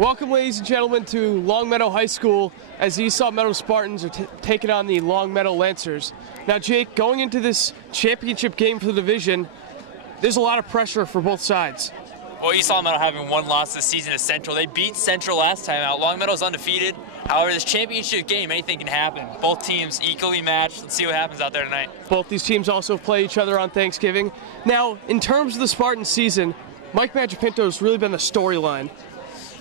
Welcome, ladies and gentlemen, to Longmeadow High School as the Esau Meadow Spartans are taking on the Longmeadow Lancers. Now, Jake, going into this championship game for the division, there's a lot of pressure for both sides. Well, Esau Meadow having one loss this season is Central. They beat Central last time out. Longmeadow's undefeated. However, this championship game, anything can happen. Both teams equally matched. Let's see what happens out there tonight. Both these teams also play each other on Thanksgiving. Now, in terms of the Spartan season, Mike Magipinto's really been the storyline.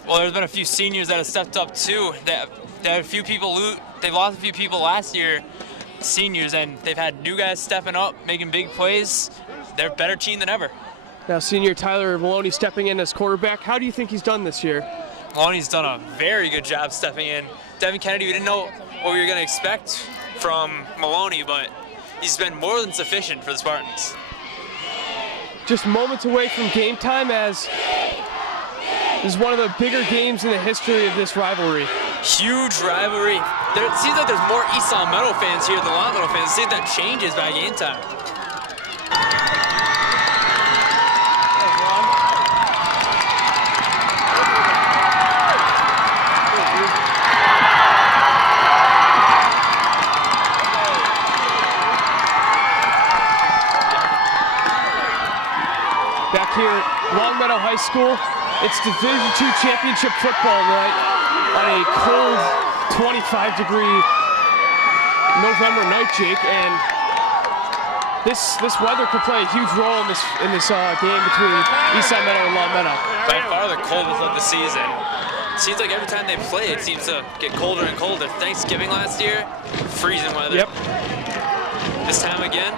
Well, there's been a few seniors that have stepped up too. They had a few people. They've lost a few people last year, seniors, and they've had new guys stepping up, making big plays. They're a better team than ever. Now, senior Tyler Maloney stepping in as quarterback. How do you think he's done this year? Maloney's done a very good job stepping in. Devin Kennedy, we didn't know what we were going to expect from Maloney, but he's been more than sufficient for the Spartans. Just moments away from game time, as this is one of the bigger games in the history of this rivalry. Huge rivalry. It seems like there's more Esau Meadow fans here than Longmeadow fans. It seems that changes by game time. Back here at Longmeadow High School, it's Division II championship football night on a cold 25-degree November night, Jake, and this weather could play a huge role in this game between Esau Meadow and Longmeadow. By far the coldest of the season. It seems like every time they play, it seems to get colder and colder. Thanksgiving last year, freezing weather. Yep. This time again,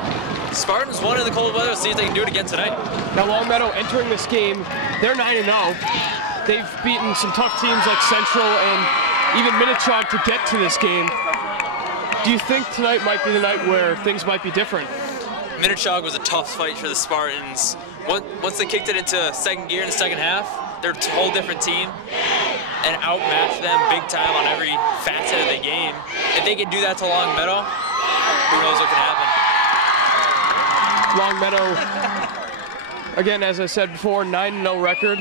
Spartans won in the cold weather. See if they can do it again tonight. Now Longmeadow entering this game, they're 9-0. They've beaten some tough teams like Central and even Minnetonka to get to this game. Do you think tonight might be the night where things might be different? Minnetonka was a tough fight for the Spartans. Once they kicked it into second gear in the second half, they're a whole different team and outmatched them big time on every facet of the game. If they can do that to Longmeadow, who knows what can happen. Longmeadow, again, as I said before, 9-0 record.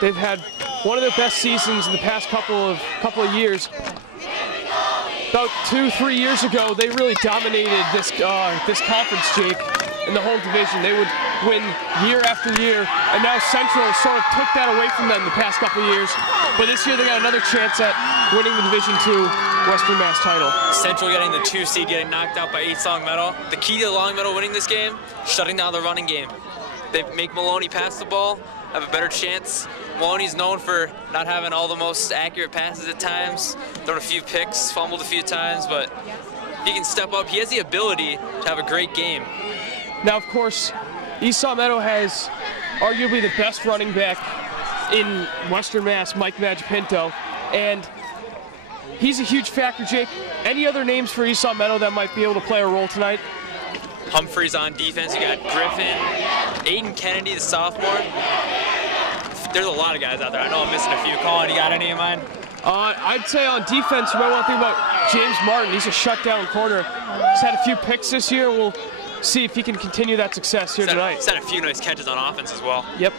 They've had one of their best seasons in the past couple of years. About 2-3 years ago, they really dominated this conference, Jake, in the whole division. They would win year after year, and now Central sort of took that away from them the past couple of years. But this year they got another chance at winning the Division II Western Mass title. Central getting the 2 seed, getting knocked out by Esau Meadow. The key to Longmeadow winning this game, shutting down the running game. They make Maloney pass the ball, have a better chance. Maloney's known for not having all the most accurate passes at times, thrown a few picks, fumbled a few times, but he can step up. He has the ability to have a great game. Now, of course, Esau Meadow has arguably the best running back in Western Mass, Mike Magipinto, and he's a huge factor, Jake. Any other names for Esau Meadow that might be able to play a role tonight? Humphrey's on defense. You got Griffin, Aiden Kennedy, the sophomore. There's a lot of guys out there. I know I'm missing a few. Colin, you got any in mind? I'd say on defense, you might want to think about James Martin. He's a shutdown corner. He's had a few picks this year. We'll see if he can continue that success here tonight. He's had a few nice catches on offense as well. Yep.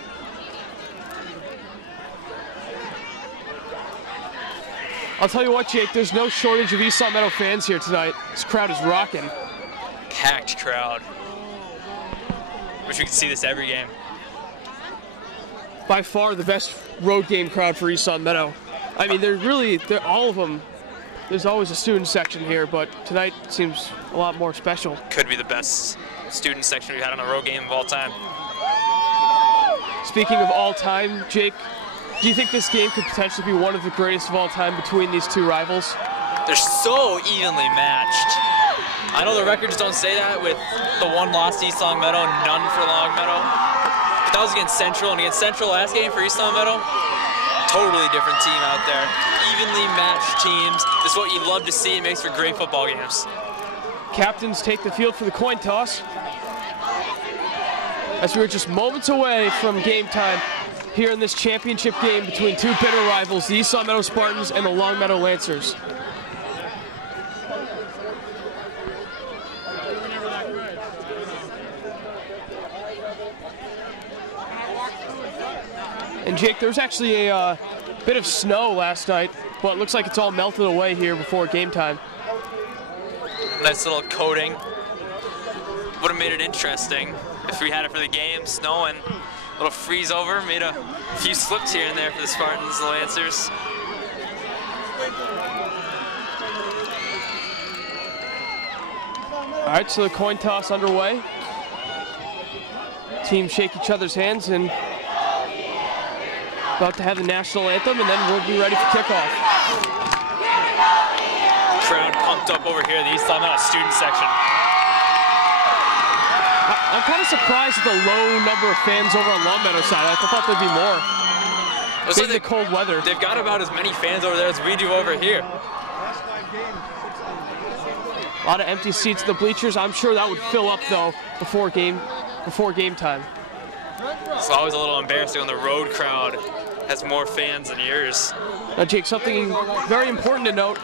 I'll tell you what, Jake, there's no shortage of Esau Meadow fans here tonight. This crowd is rocking. Packed crowd. Wish we could see this every game. By far the best road game crowd for Esau Meadow. I mean, they're all of them. There's always a student section here, but tonight seems a lot more special. Could be the best student section we've had on a road game of all time. Speaking of all time, Jake, do you think this game could potentially be one of the greatest of all time between these two rivals? They're so evenly matched. I know the records don't say that with the one loss to Esau Meadow, none for Longmeadow. But that was against Central, and against Central last game for Esau Meadow, totally different team out there. Evenly matched teams. This is what you love to see. It makes for great football games. Captains take the field for the coin toss. As we were just moments away from game time here in this championship game between two bitter rivals, the Esau Meadow Spartans and the Longmeadow Lancers. And Jake, there was actually a bit of snow last night, but it looks like it's all melted away here before game time. Nice little coating. Would have made it interesting if we had it for the game. Snowing, a little freeze over, made a few slips here and there for the Spartans, the Lancers. All right, so the coin toss underway. Teams shake each other's hands and about to have the national anthem, and then we'll be ready for kickoff. Crowd pumped up over here, the East Longmeadow student section. I'm kind of surprised at the low number of fans over on Longmeadow side. I thought there'd be more. Maybe the cold weather. They've got about as many fans over there as we do over here. A lot of empty seats in the bleachers. I'm sure that would fill up though before game time. It's always a little embarrassing when the road crowd has more fans than yours. Now, Jake, something very important to note.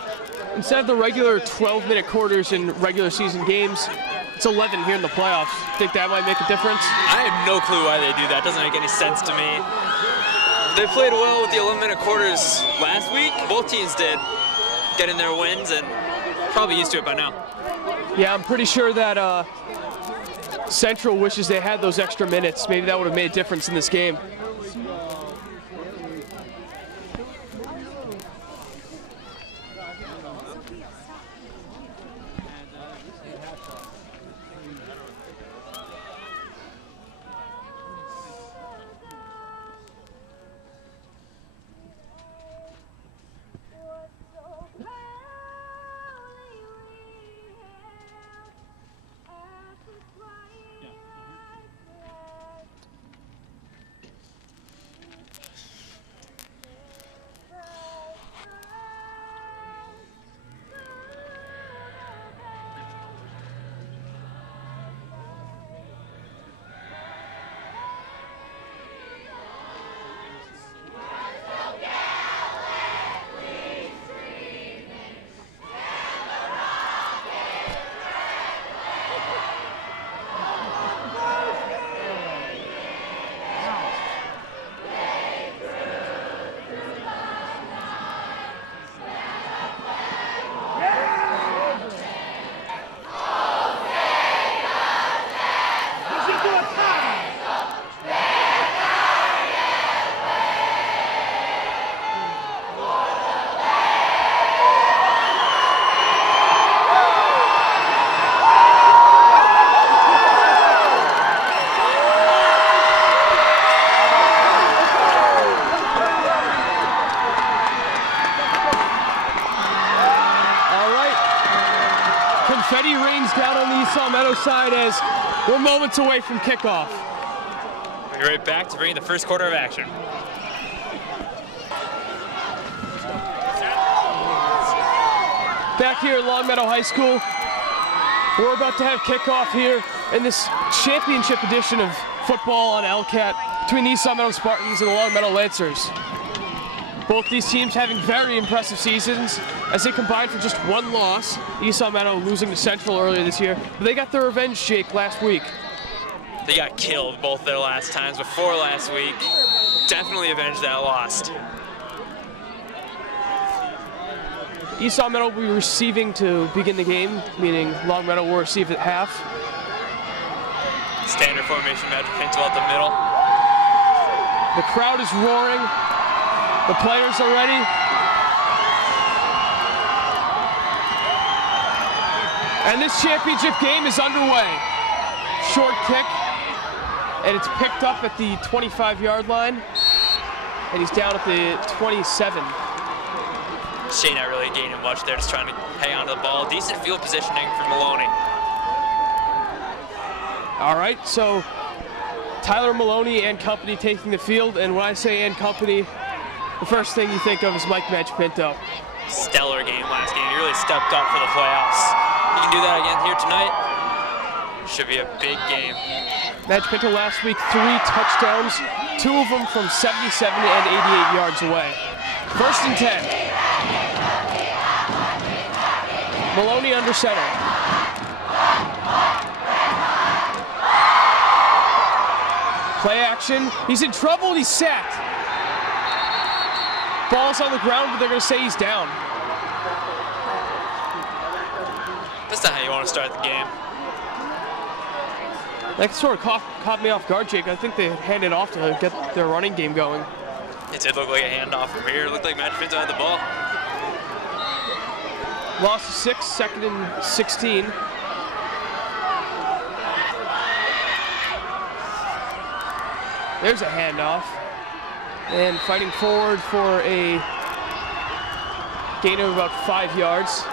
Instead of the regular 12-minute quarters in regular season games, it's 11 here in the playoffs. Think that might make a difference? I have no clue why they do that. It doesn't make any sense to me. They played well with the 11-minute quarters last week. Both teams did, getting their wins, and probably used to it by now. Yeah, I'm pretty sure that Central wishes they had those extra minutes. Maybe that would have made a difference in this game. Confetti rains down on the Esau Meadow side as we're moments away from kickoff. We're right back to bring the first quarter of action. Back here at Longmeadow High School, we're about to have kickoff here in this championship edition of football on LCAT between the Esau Meadow Spartans and the Longmeadow Lancers. Both these teams having very impressive seasons as they combined for just one loss. Esau Meadow losing to Central earlier this year, but they got their revenge shake last week. They got killed both their last times before last week. Definitely avenged that loss. Esau Meadow will be receiving to begin the game, meaning Longmeadow will receive at half. Standard formation, Magic Pinto out the middle. The crowd is roaring. The players are ready. And this championship game is underway. Short kick, and it's picked up at the 25-yard line, and he's down at the 27. Shea not really gaining much there, just trying to hang on to the ball. Decent field positioning for Maloney. All right, so Tyler Maloney and company taking the field, and when I say and company, the first thing you think of is Mike Pinto. Stellar game last game. He really stepped up for the playoffs. He can do that again here tonight. Should be a big game. Pinto last week, 3 touchdowns, 2 of them from 77 and 88 yards away. First and 10. Maloney under center. Play action. He's in trouble. He's sacked. Ball's on the ground, but they're going to say he's down. That's not how you want to start the game. That sort of caught me off guard, Jake. I think they handed off to get their running game going. It did look like a handoff from here. It looked like Matt Finto had the ball. Lost to 6, 2nd and 16. There's a handoff. And fighting forward for a gain of about 5 yards.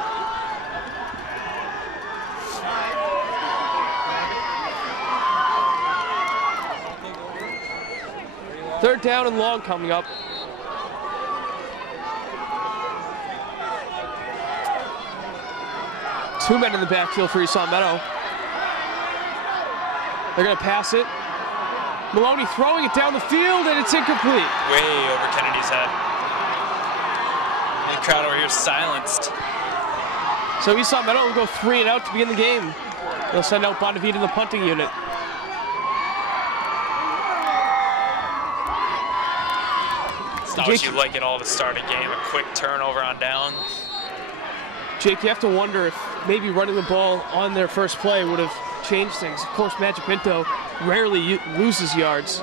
Third down and long coming up. Two men in the backfield for Esau Meadow. They're going to pass it. Maloney throwing it down the field, and it's incomplete. Way over Kennedy's head. And the crowd over here is silenced. So Esau Meadow will go 3 and out to begin the game. They'll send out Bonavita in the punting unit. It's not what you like at all to start a game. A quick turnover on downs. Jake, you have to wonder if maybe running the ball on their first play would have changed things. Of course, Magic Pinto rarely loses yards.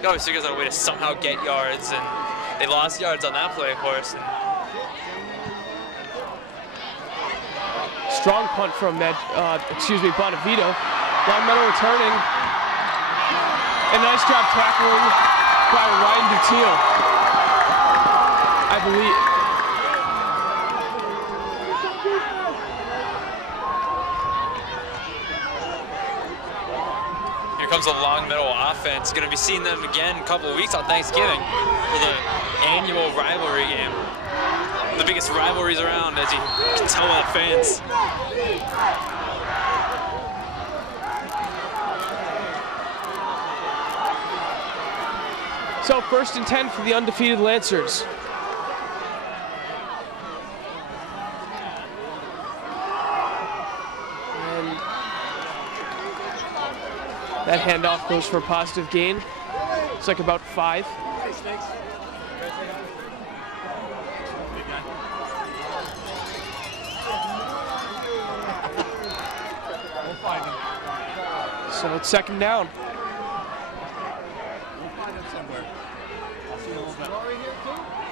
He always figures out a way to somehow get yards, and they lost yards on that play, of course. And strong punt from Bonavito. Longmeadow returning. And nice job tackling by Ryan Dutino, I believe. Comes a Longmeadow offense. Going to be seeing them again in a couple of weeks on Thanksgiving for the annual rivalry game. The biggest rivalries around, as you can tell by the fans. So 1st and 10 for the undefeated Lancers. That handoff goes for a positive gain. It's like about 5. So it's 2nd down.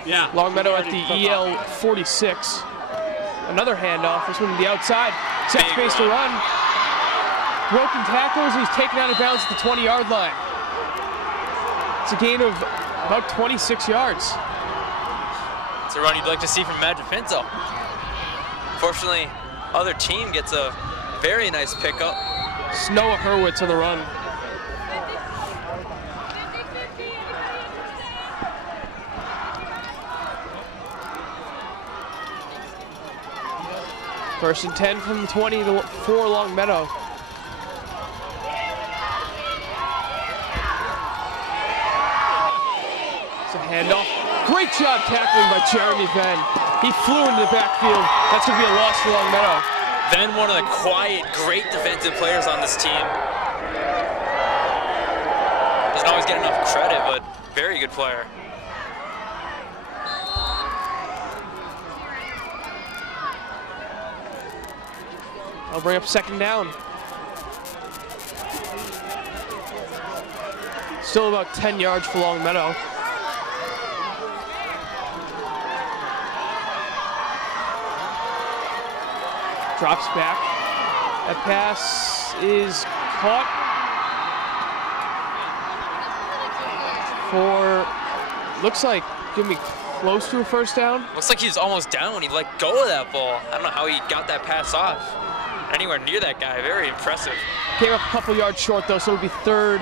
Yeah. Longmeadow at the EL 46. Another handoff. This one to the outside. Set space to run. Broken tackles, and he's taken out of bounds at the 20-yard line. It's a gain of about 26 yards. It's a run you'd like to see from Magic Pinto. Fortunately, other team gets a very nice pickup. Noah Hurwitz on the run. First and 10 from the 20 for Longmeadow. It's a handoff. Great job tackling by Jeremy Venn. He flew into the backfield. That's going to be a loss for Longmeadow. Venn, one of the quiet, great defensive players on this team. Doesn't always get enough credit, but very good player. I'll bring up 2nd down. Still about 10 yards for Longmeadow. Drops back. That pass is caught for, looks like, gonna be close to a 1st down. Looks like he was almost down when he let go of that ball. I don't know how he got that pass off. Anywhere near that guy, very impressive. Came up a couple yards short though, so it would be 3rd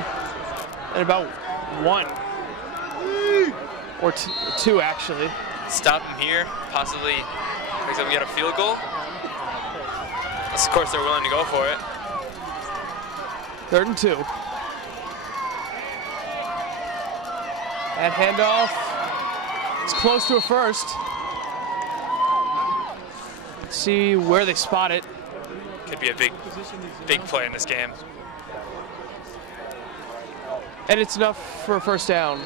and about 1. Or 2 actually. Stop him here, possibly makes them get a field goal. Unless, of course, they're willing to go for it. 3rd and 2. That handoff is close to a 1st. Let's see where they spot it. Could be a big play in this game. And it's enough for a first down.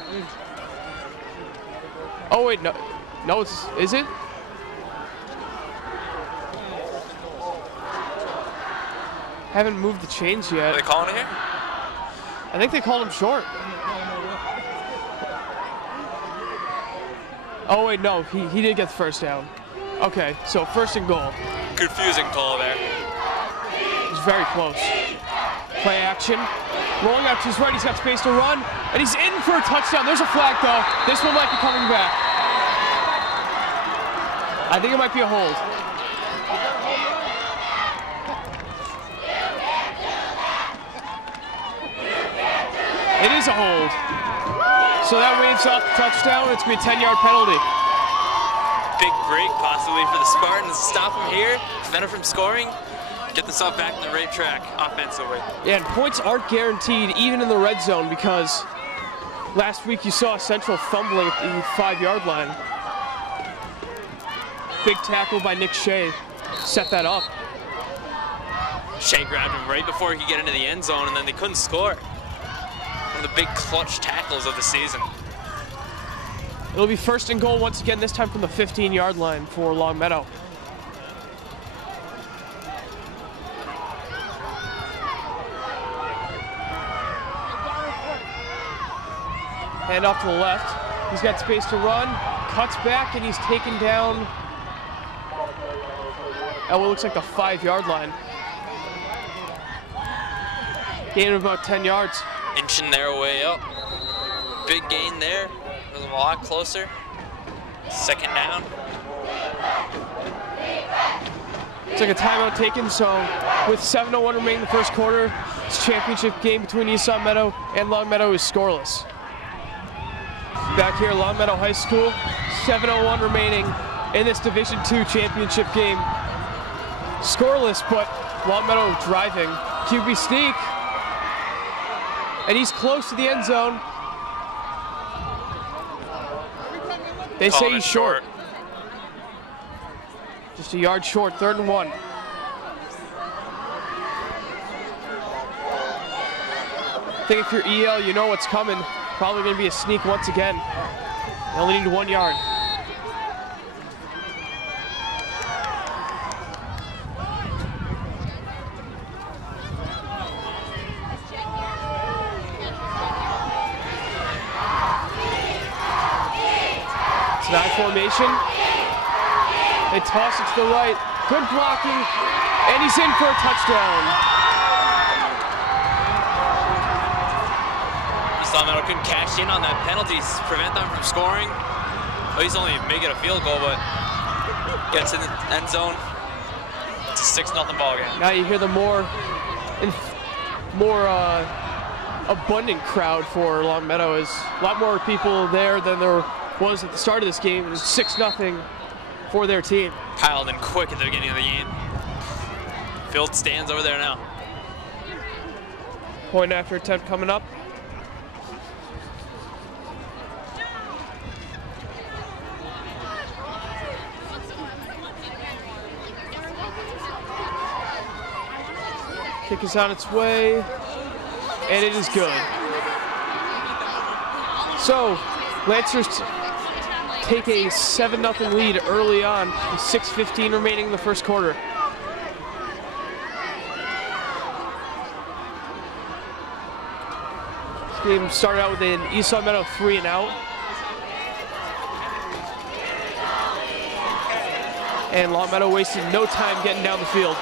Oh wait, no, is it? Haven't moved the chains yet. Are they calling it here? I think they called him short. Oh wait, no, he did get the first down. Okay, so first and goal. Confusing call there. It was very close. Play action. Rolling out to his right, he's got space to run, and he's in for a touchdown. There's a flag though. This one might be coming back. I think it might be a hold. It is a hold. So that waves off the touchdown. It's going to be a 10-yard penalty. Big break possibly for the Spartans. Stop them here, prevent them from scoring, get themselves back on the right track offensively. Yeah, and points aren't guaranteed even in the red zone because last week you saw Central fumbling at the 5-yard line. Big tackle by Nick Shea set that up. Shea grabbed him right before he could get into the end zone, and then they couldn't score. One of the big clutch tackles of the season. It'll be first and goal once again, this time from the 15-yard line for Longmeadow. Hand off to the left. He's got space to run, cuts back, and he's taken down at what looks like the 5-yard line. Gain of about 10 yards. Inching their way up. Big gain there. It was a lot closer. Second down. It's like a timeout taken, so with 7:01 remaining in the first quarter, this championship game between Esau Meadow and Longmeadow is scoreless. Back here at Longmeadow High School, 7:01 remaining in this Division II championship game. Scoreless, but Longmeadow driving. QB sneak. And he's close to the end zone. They say he's short. Just a yard short, 3rd and 1. I think if you're EL, you know what's coming. Probably going to be a sneak once again. They only need 1 yard. Nine formation. They toss it to the right. Good blocking, and he's in for a touchdown. Esau Meadow couldn't cash in on that penalty, prevent them from scoring. Well, he's only making a field goal, but gets in the end zone. It's a 6-0 ball game. Now you hear the more abundant crowd for Longmeadow. Is a lot more people there than there was at the start of this game. It was 6-0 for their team. Piled in quick at the beginning of the game. Field stands over there now. Point after attempt coming up. Kick is on its way, and it is good. So, Lancers take a 7-0 lead early on, with 6:15 remaining in the first quarter. This game started out with an Esau Meadow 3-and-out. And Longmeadow wasted no time getting down the field.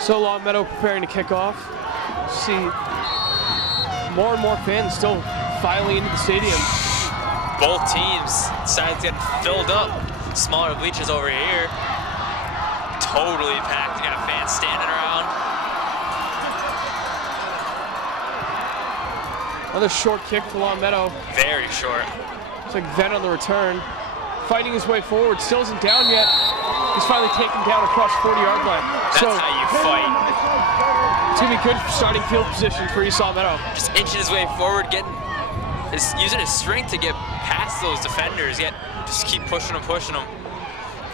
So Longmeadow preparing to kick off. See more and more fans still filing into the stadium. Both teams decided to get filled up. Smaller bleachers over here. Totally packed. You got fans standing around. Another short kick for Longmeadow. Very short. It's like Venn on the return. Fighting his way forward. Still isn't down yet. He's finally taken down across 40-yard line. That's how you fight. It's going to be good for starting field position for Esau Meadow. Just inching his way forward, using his strength to get past those defenders, yet just keep pushing them.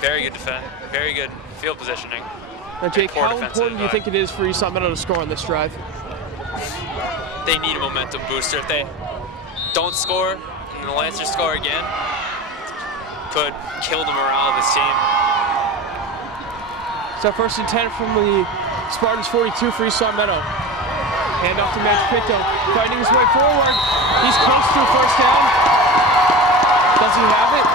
Very good defense, very good field positioning. Now, Jake, how important do you think it is for Esau Meadow to score on this drive? They need a momentum booster. If they don't score and the Lancers score again, could kill the morale of this team. So first and 10 from the Spartans 42 for Esau Meadow. Hand off to Match Pinto, fighting his way forward. He's close to a first down. Does he have it?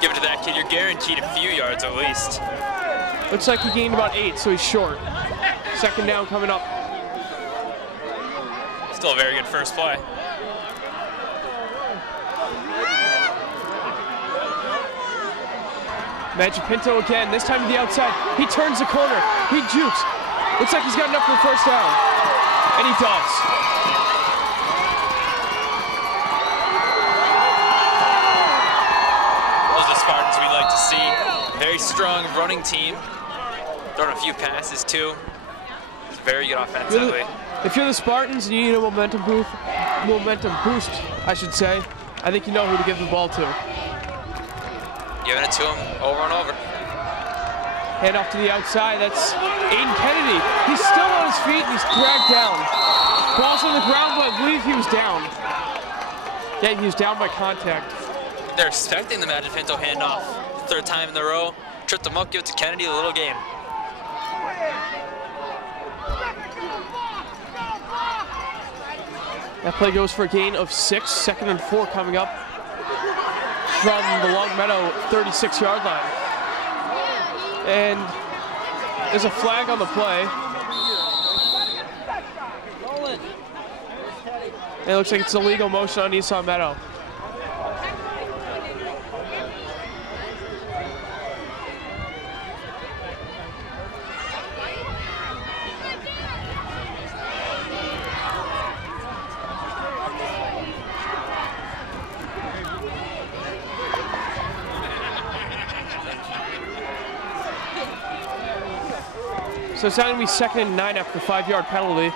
Give it to that kid. You're guaranteed a few yards at least. Looks like he gained about 8, so he's short. Second down coming up. Still a very good first play. Magic Pinto again, this time to the outside. He turns the corner, he jukes. Looks like he's got enough for the first down. And he does. Those are the Spartans we like to see. Very strong running team. Throwing a few passes too. It's very good offensively. If you're the Spartans and you need a momentum boost, I should say, I think you know who to give the ball to. Giving it to him over and over. Hand off to the outside, that's Aiden Kennedy. He's still on his feet and he's dragged down. Ball's on the ground, but I believe he was down. Yeah, he was down by contact. They're expecting the Magic Pinto handoff. Third time in a row. Tripped him up, give it to Kennedy, a little game. That play goes for a gain of 6, 2nd and 4 coming up from the Longmeadow 36-yard line. And there's a flag on the play. And it looks like it's illegal motion on Esau Meadow. So it's now going to be 2nd and 9 after the 5-yard penalty.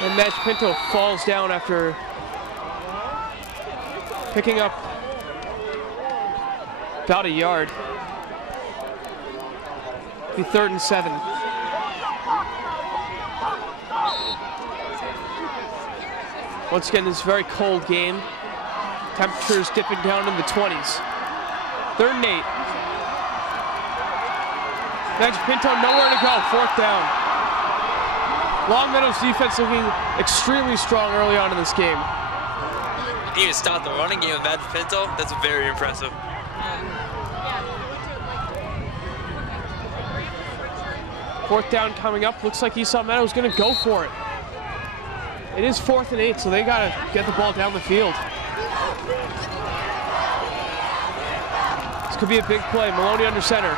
And Match Pinto falls down after picking up about a yard. It'll be 3rd and 7. Once again, this is a very cold game. Temperatures dipping down in the 20s. 3rd and 8. Magic Pinto nowhere to go, 4th down. Longmeadow's defense looking extremely strong early on in this game. He even stopped the running game with Magic Pinto. That's very impressive. Fourth down coming up. Looks like Esau Meadow is going to go for it. It is 4th and 8, so they got to get the ball down the field. This could be a big play. Maloney under center.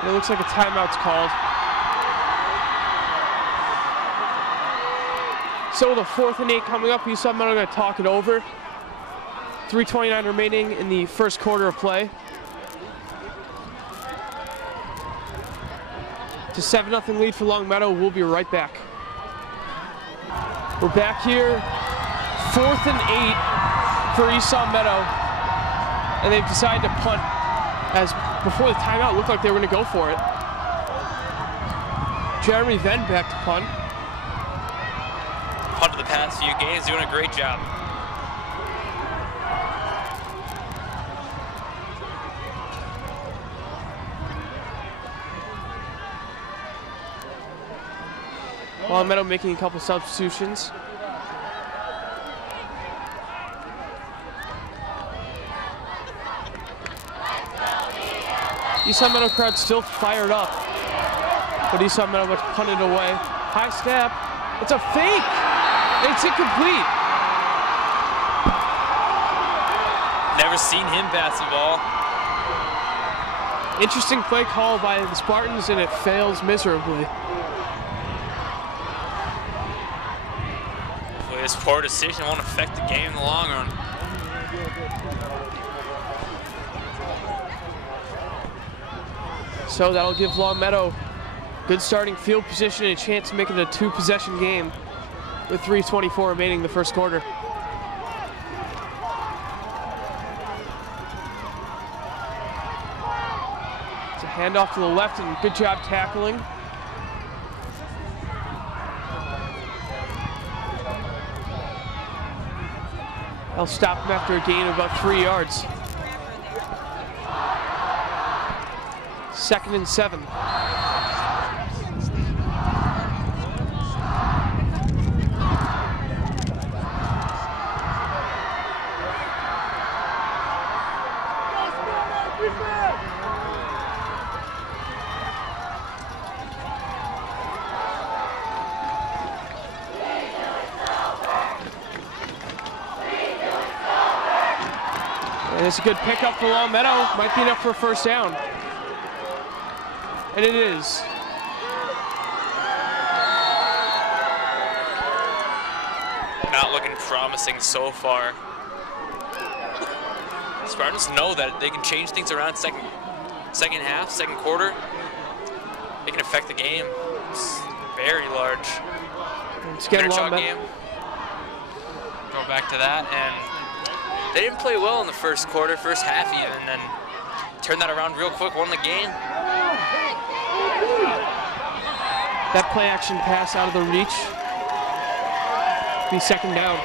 And it looks like a timeout's called. So the 4th and 8 coming up. Esau Meadow going to talk it over. 3:29 remaining in the first quarter of play. To 7-0 lead for Longmeadow. We'll be right back. We're back here. 4th and 8 for Esau Meadow. And they've decided to punt, as before the timeout looked like they were going to go for it. Jeremy Venn back to punt. Punt of the past few games, doing a great job. Longmeadow making a couple substitutions. Esau Meadow crowd still fired up, but Esau Meadow gets punted away. High snap. It's a fake. It's incomplete. Never seen him pass the ball. Interesting play call by the Spartans, and it fails miserably. Hopefully this poor decision won't affect the game in the long run. So that'll give Longmeadow good starting field position and a chance to make it a 2-possession game with 3:24 remaining in the first quarter. It's a handoff to the left and good job tackling. They'll stop him after a gain of about 3 yards. 2nd and 7. And it's a good pickup for Longmeadow. Might be enough for a first down. And it is. Not looking promising so far. Spartans know that they can change things around second half, second quarter. They can affect the game. It's very large. It's getting Chalk game. Go back to that, and they didn't play well in the first quarter, first half even, and then turned that around real quick, won the game. That play action pass out of the reach. Be 2nd down.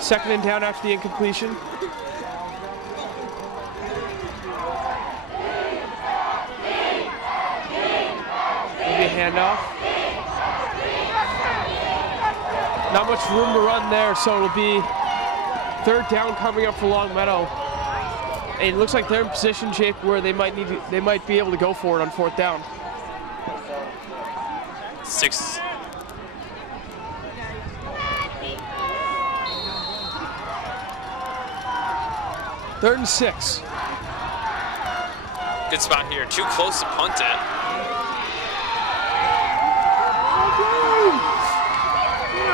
Second and down after the incompletion. Maybe a handoff. Not much room to run there, so it'll be 3rd down coming up for Longmeadow. And it looks like they're in position, Jake, where they might be able to go for it on 4th down. 6. Third and 6. Good spot here. Too close to punt it.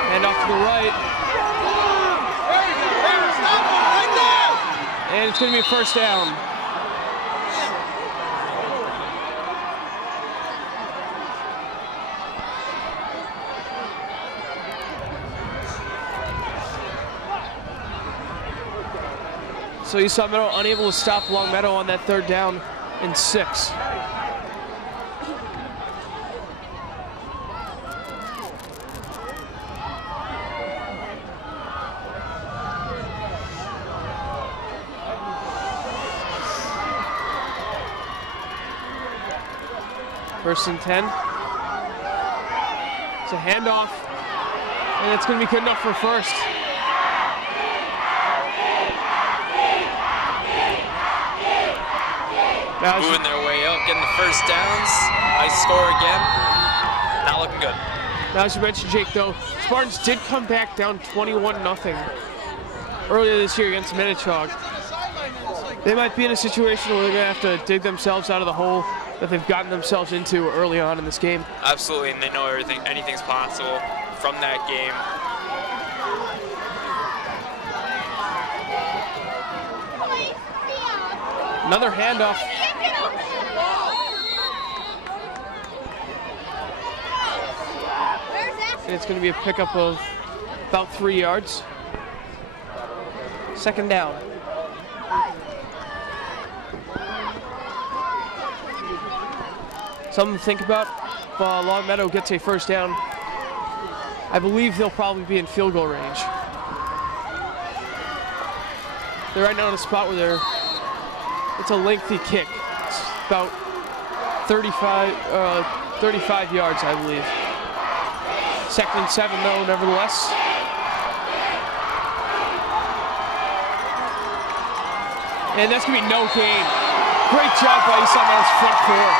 Hand off to the right. And it's going to be a first down. So Esau Meadow unable to stop Longmeadow on that 3rd down and 6. First and 10. It's a handoff, and it's going to be good enough for first. Moving their way up, getting the first downs. Nice score again. Not looking good. Now, as you mentioned, Jake, though, Spartans did come back down 21-0 earlier this year against Minnetonka. They might be in a situation where they're going to have to dig themselves out of the hole that they've gotten themselves into early on in this game. Absolutely, and they know anything's possible from that game. Another handoff. And it's going to be a pickup of about 3 yards. 2nd down. Something to think about. If Longmeadow gets a first down, I believe they'll probably be in field goal range. They're right now in a spot where it's a lengthy kick. It's about 35, 35 yards, I believe. 2nd and 7, though, nevertheless. And that's going to be no gain. Great job by Esau Meadow's front four.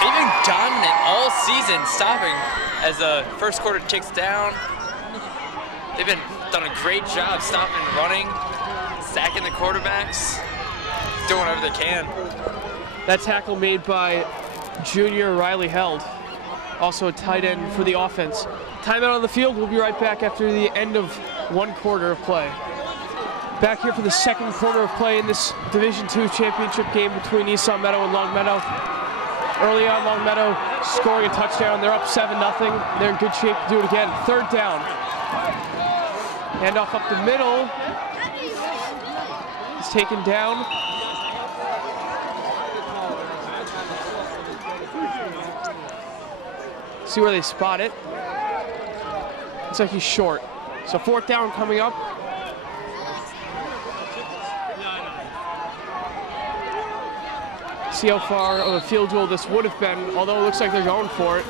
They've been dominant all season, stopping as the first quarter ticks down. They've done a great job stopping and running, sacking the quarterbacks, doing whatever they can. That tackle made by junior Riley Held, also a tight end for the offense. Timeout on the field. We'll be right back after the end of 1 quarter of play. Back here for the 2nd quarter of play in this Division II championship game between Esau Meadow and Longmeadow. Early on, Longmeadow scoring a touchdown. They're up 7-0. They're in good shape to do it again. 3rd down. Handoff up the middle. It's taken down. See where they spot it. Looks like he's short. So 4th down coming up. See how far of a field goal this would have been, although it looks like they're going for it.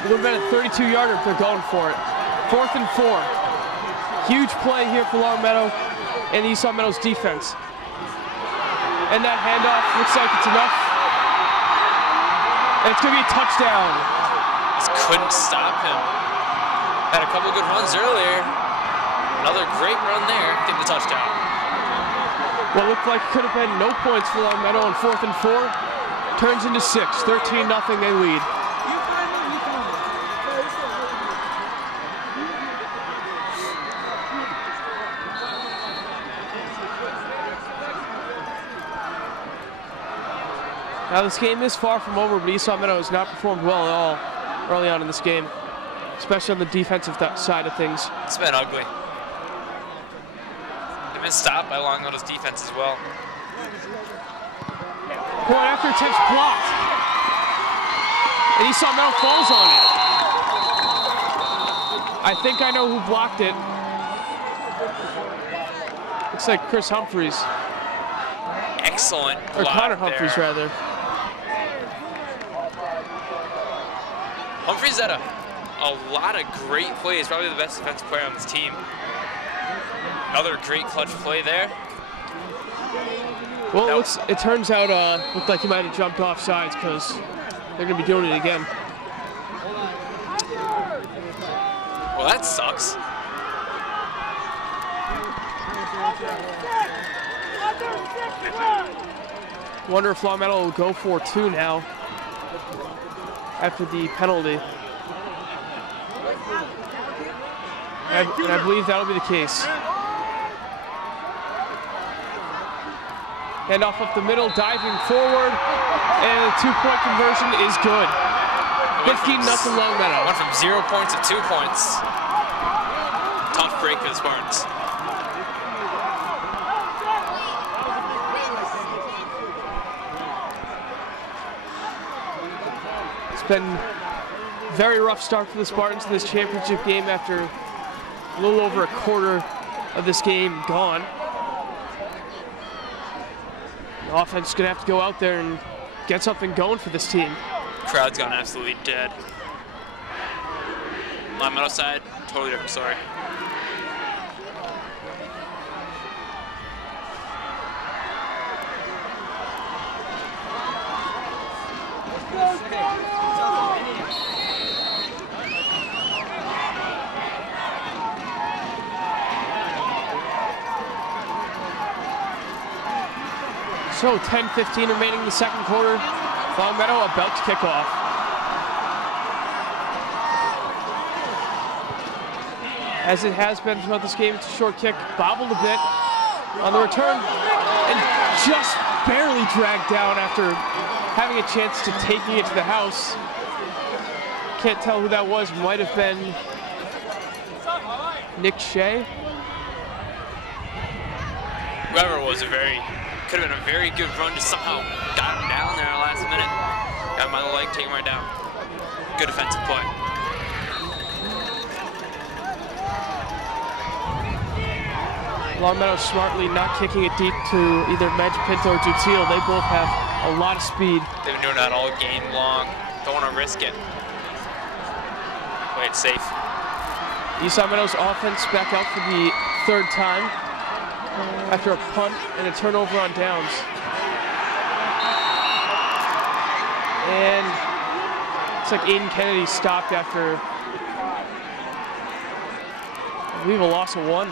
It would have been a 32-yarder if they're going for it. 4th and 4. Huge play here for Longmeadow and Esau Meadow's defense. And that handoff looks like it's enough. And it's going to be a touchdown. Just couldn't stop him. Had a couple good runs earlier. Another great run there, getting the touchdown. What looked like it could have been no points for Longmeadow on 4th and 4 turns into 6. 13-0 they lead. Now this game is far from over, but Esau Meadow has not performed well at all early on in this game, especially on the defensive side of things. It's been ugly. They've been stopped by Longmeadow's defense as well. Point after attempt's blocked. And Esau Meadow falls on it. I think I know who blocked it. Looks like Chris Humphreys. Excellent block. Or Connor Humphreys, rather. Humphreys had a lot of great plays, probably the best defensive player on this team. Another great clutch play there. Well, it turns out looked like he might have jumped off sides because they're going to be doing it again. Well, that sucks. Wonder if Longmeadow will go for 2 now after the penalty. And I believe that'll be the case. Handoff up the middle, diving forward, and the 2-point conversion is good. 15-0 Longmeadow. Went from 0 points to 2 points. Tough break for the Spartans. It's been a very rough start for the Spartans in this championship game after a little over a quarter of this game gone. The offense is going to have to go out there and get something going for this team. Crowd's gone absolutely dead. Longmeadow side, totally different story. So 10-15 remaining in the 2nd quarter. Longmeadow about to kick off. As it has been throughout this game, it's a short kick, bobbled a bit on the return, and just barely dragged down after having a chance to taking it to the house. Can't tell who that was. Might have been Nick Shea. Whoever it was, could have been a very good run, just somehow got him down there at the last minute. Got him by the leg, take him right down. Good defensive play. Longmeadow smartly not kicking it deep to either Madge Pinto or Jutil. They both have A lot of speed. They've been doing that all game long. Don't want to risk it. Play it safe. Esau Meadow's offense back out for the third time after a punt and a turnover on downs. And it's like Aiden Kennedy stopped after, I believe, a loss of 1.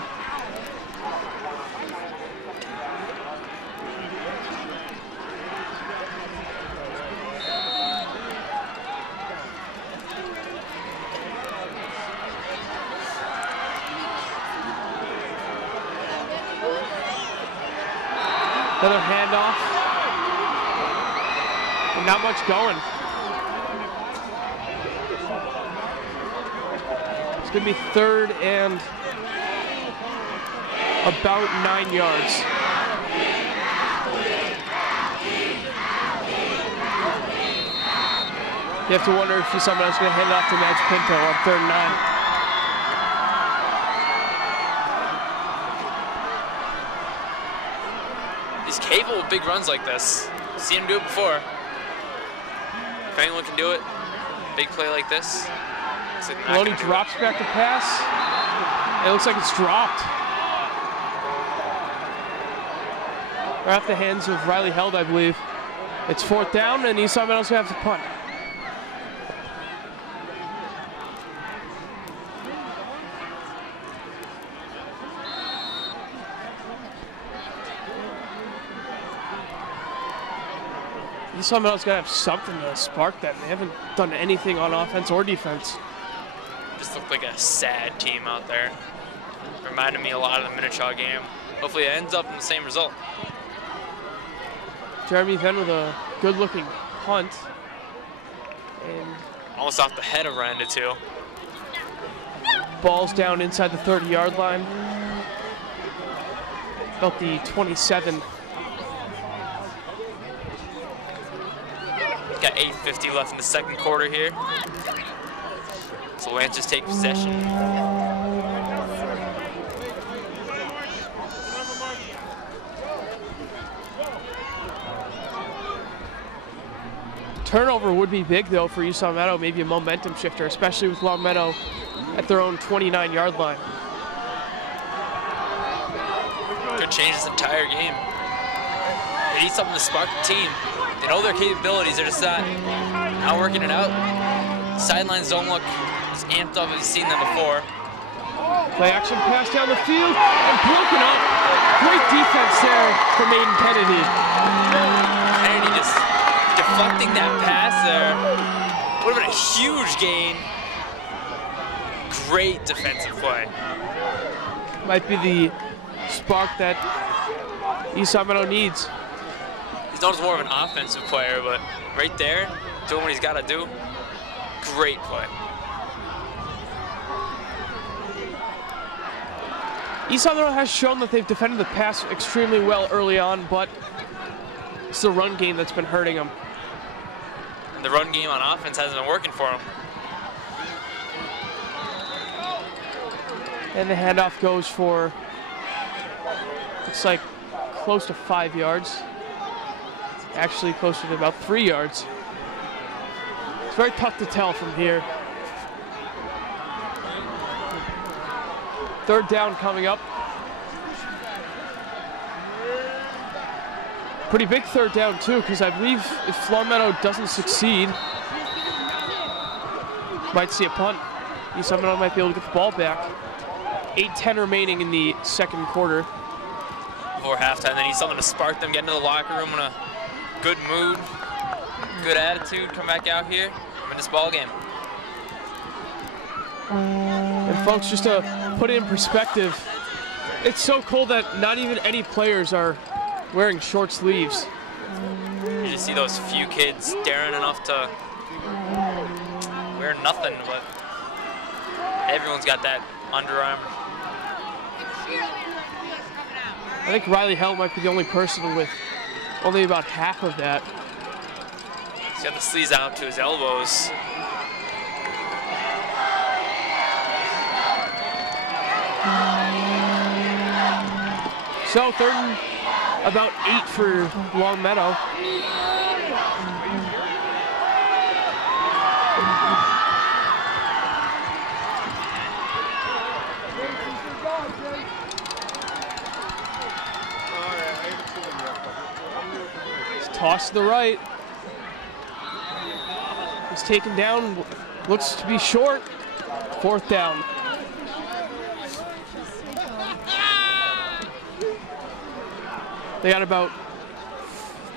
Another handoff. And not much going. It's going to be 3rd and about 9 yards. You have to wonder if someone else is going to hand it off to Madge Pinto on 3rd and 9. He's capable of big runs like this. Seen him do it before. If anyone can do it, big play like this. Maloney drops back to pass. It looks like it's dropped. Right off the hands of Riley Held, I believe. It's 4th down, and Esau Meadow's going to have to punt. Esau Meadow's got to have something to spark that. They haven't done anything on offense or defense. Just looked like a sad team out there. Reminded me a lot of the Minichaw game. Hopefully it ends up in the same result. Jeremy Venn with a good-looking punt. And almost off the head of Randa, too. Ball's down inside the 30-yard line. About the 27. Got 8:50 left in the second quarter here. So Lancers take possession. Turnover would be big, though, for Esau Meadow, maybe a momentum shifter, especially with Longmeadow at their own 29-yard line. Could change this entire game. They need something to spark the team. They know their capabilities, they're just not working it out. Sidelines don't look as amped up as you've seen them before. Play action pass down the field and broken up. Great defense there from Aiden Kennedy. Kennedy just deflecting that pass there. Would have been a huge gain. Great defensive play. Might be the spark that Esau Meadow needs. He's known as more of an offensive player, but right there, doing what he's got to do, great play. Esau Meadow has shown that they've defended the pass extremely well early on, but it's the run game that's been hurting them. And the run game on offense hasn't been working for them. And the handoff goes for, looks like close to 5 yards. Actually closer to about 3 yards. It's very tough to tell from here. 3rd down coming up. Pretty big 3rd down too, because I believe if Longmeadow doesn't succeed, might see a punt. Esau Meadow might be able to get the ball back. 8:10 remaining in the second quarter. Before halftime, they need something to spark them, get into the locker room in a good mood, good attitude, come back out here, win this ball game. And folks, just to put it in perspective, it's so cold that not even any players are wearing short sleeves. You just see those few kids daring enough to wear nothing, but everyone's got that Under Armour. I think Riley Hell might be the only person with only about half of that. He's got the sleeves out to his elbows. So 3rd about 8 for Longmeadow. Toss to the right. He's taken down, looks to be short. 4th down. They got about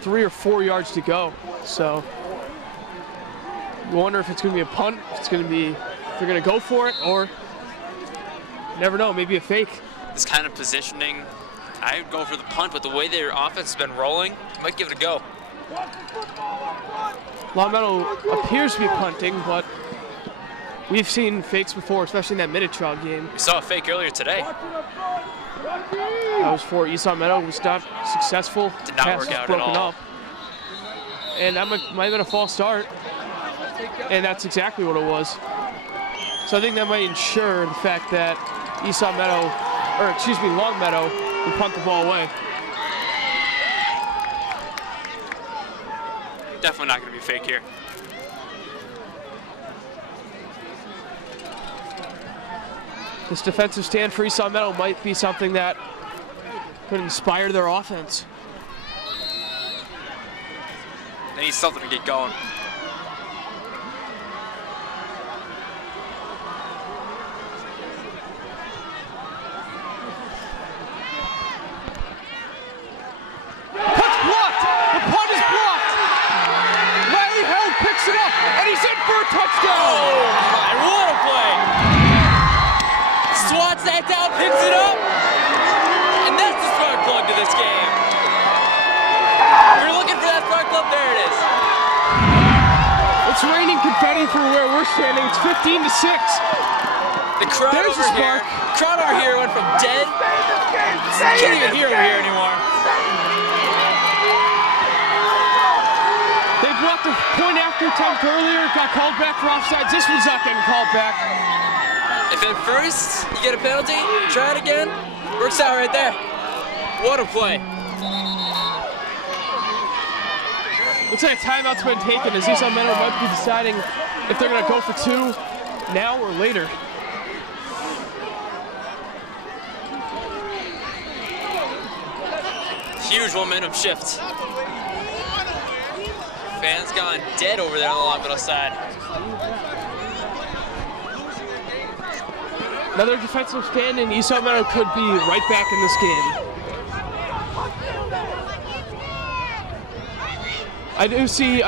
3 or 4 yards to go. So you wonder if it's going to be a punt, if it's going to be, if they're going to go for it, or never know, maybe a fake. This kind of positioning, I would go for the punt, but the way their offense has been rolling, I might give it a go. Longmeadow appears to be punting, but we've seen fakes before, especially in that minute trial game. We saw a fake earlier today. That was for Esau Meadow. Was not successful. Did not work out at all. Up. And that might have been a false start. And that's exactly what it was. So I think that might ensure the fact that Longmeadow will punt the ball away. Definitely not going to be fake here. This defensive stand for Esau Meadow might be something that could inspire their offense. They need something to get going. Punt's blocked! The punt is blocked! Larry Held picks it up, and he's in for a touchdown! Oh my, what a play! Swats that down, picks it up, and that's the spark plug to this game. If you're looking for that spark plug, there it is. It's raining confetti for where we're standing. It's 15-6. The crowd There's over here, went from dead. Can't even hear over here anymore. They blocked a point after attempt earlier. Got called back for offsides. This one's not getting called back. If at first you get a penalty, try it again. Works out right there. What a play. Looks like a timeout's been taken as Esau Meadow might be deciding if they're going to go for 2 now or later. Huge momentum shift. Fans gone dead over there on the Longmeadow side. Another defensive stand, and Esau Meadow could be right back in this game. I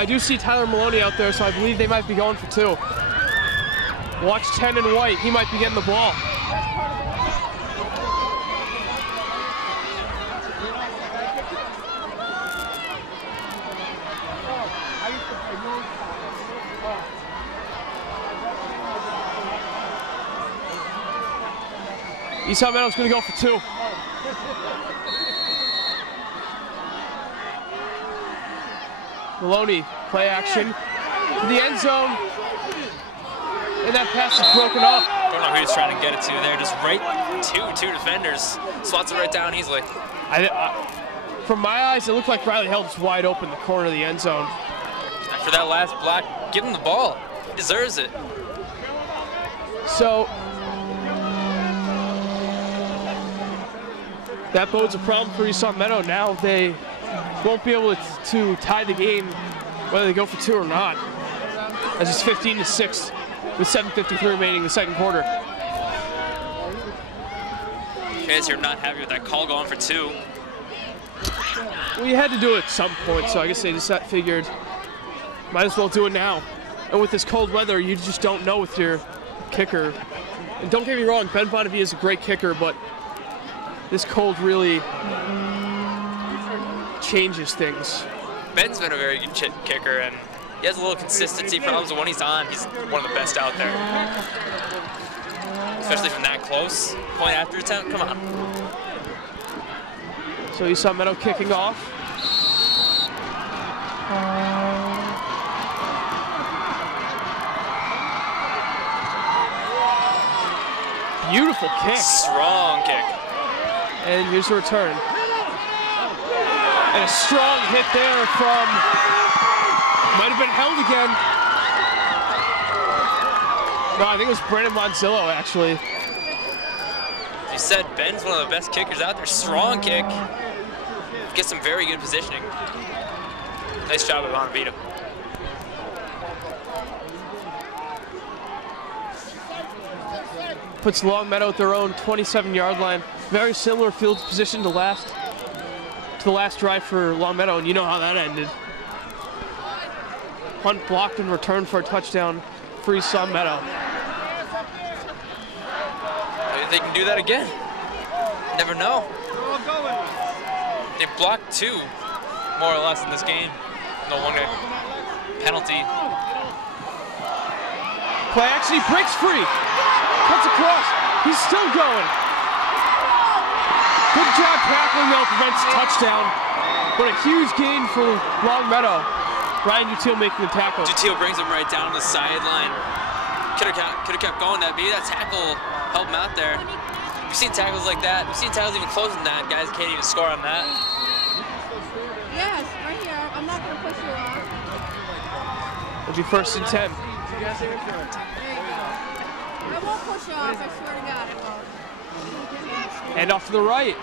do see Tyler Maloney out there, so I believe they might be going for 2. Watch 10 and white. He might be getting the ball. Esau Meadow's going to go for 2. Maloney, play action to the end zone, and that pass is broken up. Don't know who he's trying to get it to there. Just right to 2 defenders. Slots it right down easily. From my eyes, it looked like Riley Held's wide open the corner of the end zone. After that last block, give him the ball. He deserves it. So that bodes a problem for Esau Meadow. Now they won't be able to tie the game whether they go for 2 or not, as it's 15-6 with 7:53 remaining in the second quarter. Fans here not happy with that call going for 2. Well, you had to do it at some point, so I guess they just figured might as well do it now. And with this cold weather, you just don't know with your kicker. And don't get me wrong, Ben Bonavie is a great kicker, but this cold really changes things. Ben's been a very good kicker, and he has a little consistency problems, but when he's on, he's one of the best out there. Especially from that close. Point after attempt, come on. So Esau Meadow kicking off. Beautiful kick. Strong kick. And here's the return. And a strong hit there from, might have been held again. No, I think it was Brandon Monzillo, actually. As you said, Ben's one of the best kickers out there. Strong kick. Gets some very good positioning. Nice job of Longmeadow. Puts Longmeadow at their own 27-yard line. Very similar field position to the last drive for Longmeadow, and you know how that ended. Punt blocked and returned for a touchdown for Esau Meadow. Maybe they can do that again. Never know. They blocked 2, more or less, in this game. No longer penalty. Play action, he breaks free. Cuts across. He's still going. Good job tackling though, prevents a touchdown. But a huge gain for Longmeadow. Ryan Dutil making the tackle. Dutil brings him right down the sideline. Could have kept going. Maybe that tackle helped him out there. We've seen tackles like that. We've seen tackles even closer than that. Guys can't even score on that. Yes, right here. I'm not going to push you off. It'll be 1st and 10. There you go. I won't push you off. I swear to God, I won't. And off to the right.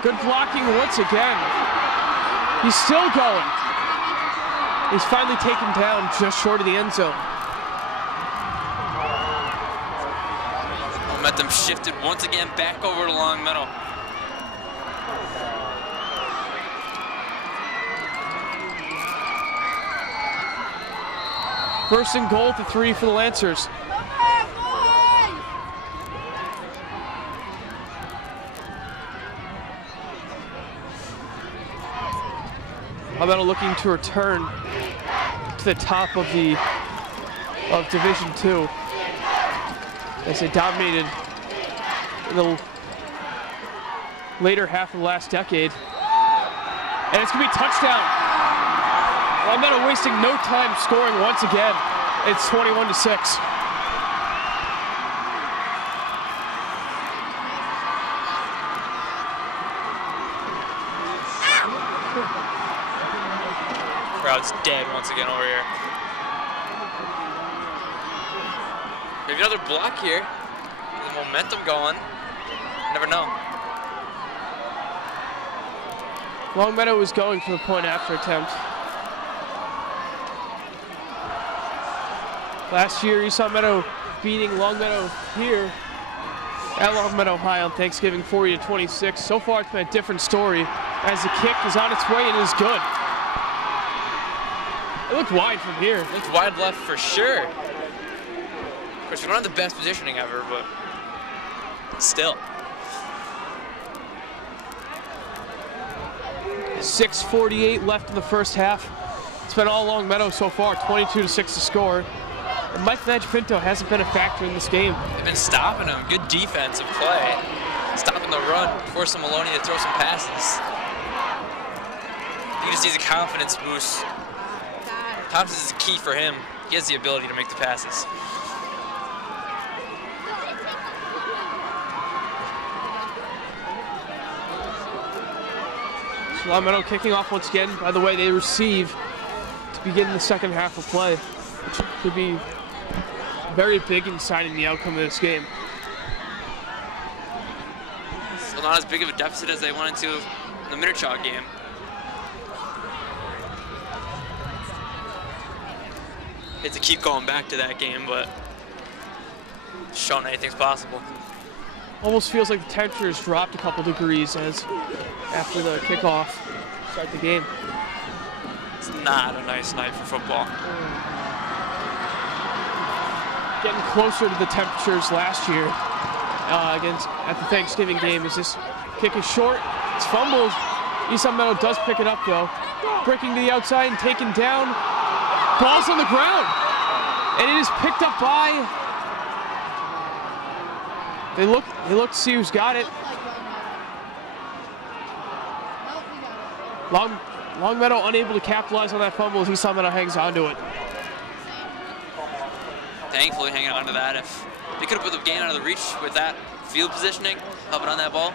Good blocking once again. He's still going. He's finally taken down just short of the end zone. Momentum shifted once again back over to Longmeadow. First and goal to 3 for the Lancers. Longmeadow looking to return to the top of Division II, as they dominated in the later half of the last decade. And it's gonna be a touchdown. Longmeadow wasting no time scoring once again. It's 21-6. Crowd's dead once again over here. Maybe another block here. The momentum going. Never know. Longmeadow was going for the point after attempt. Last year, Esau Meadow beating Longmeadow here at Longmeadow High on Thanksgiving 40-26. So far, it's been a different story as the kick is on its way and is good. It looked wide from here. It looked wide left for sure. Of course, we don't have the best positioning ever, but still. 6:48 left in the first half. It's been all Longmeadow so far, 22-6 to score. And Mike Pinto hasn't been a factor in this game. They've been stopping him. Good defensive play. Stopping the run, forcing Maloney to throw some passes. He just needs a confidence boost. Confidence is key for him. He has the ability to make the passes. Longmeadow kicking off once again. By the way, they receive to begin the second half of play, which could be very big in deciding the outcome of this game. Still not as big of a deficit as they went into in the Minnetonka game. Hate to keep going back to that game, but showing anything's possible. Almost feels like the temperature has dropped a couple degrees as after the kickoff start the game. It's not a nice night for football. Getting closer to the temperatures last year at the Thanksgiving game as this kick is short. It's fumbled. Esau Meadow does pick it up though. Breaking to the outside and taken down. Ball's on the ground. And it is picked up by... They look to see who's got it. Longmeadow unable to capitalize on that fumble as Esau Meadow hangs onto it. Thankfully hanging on to that. If they could have put the game out of the reach with that field positioning, helping on that ball.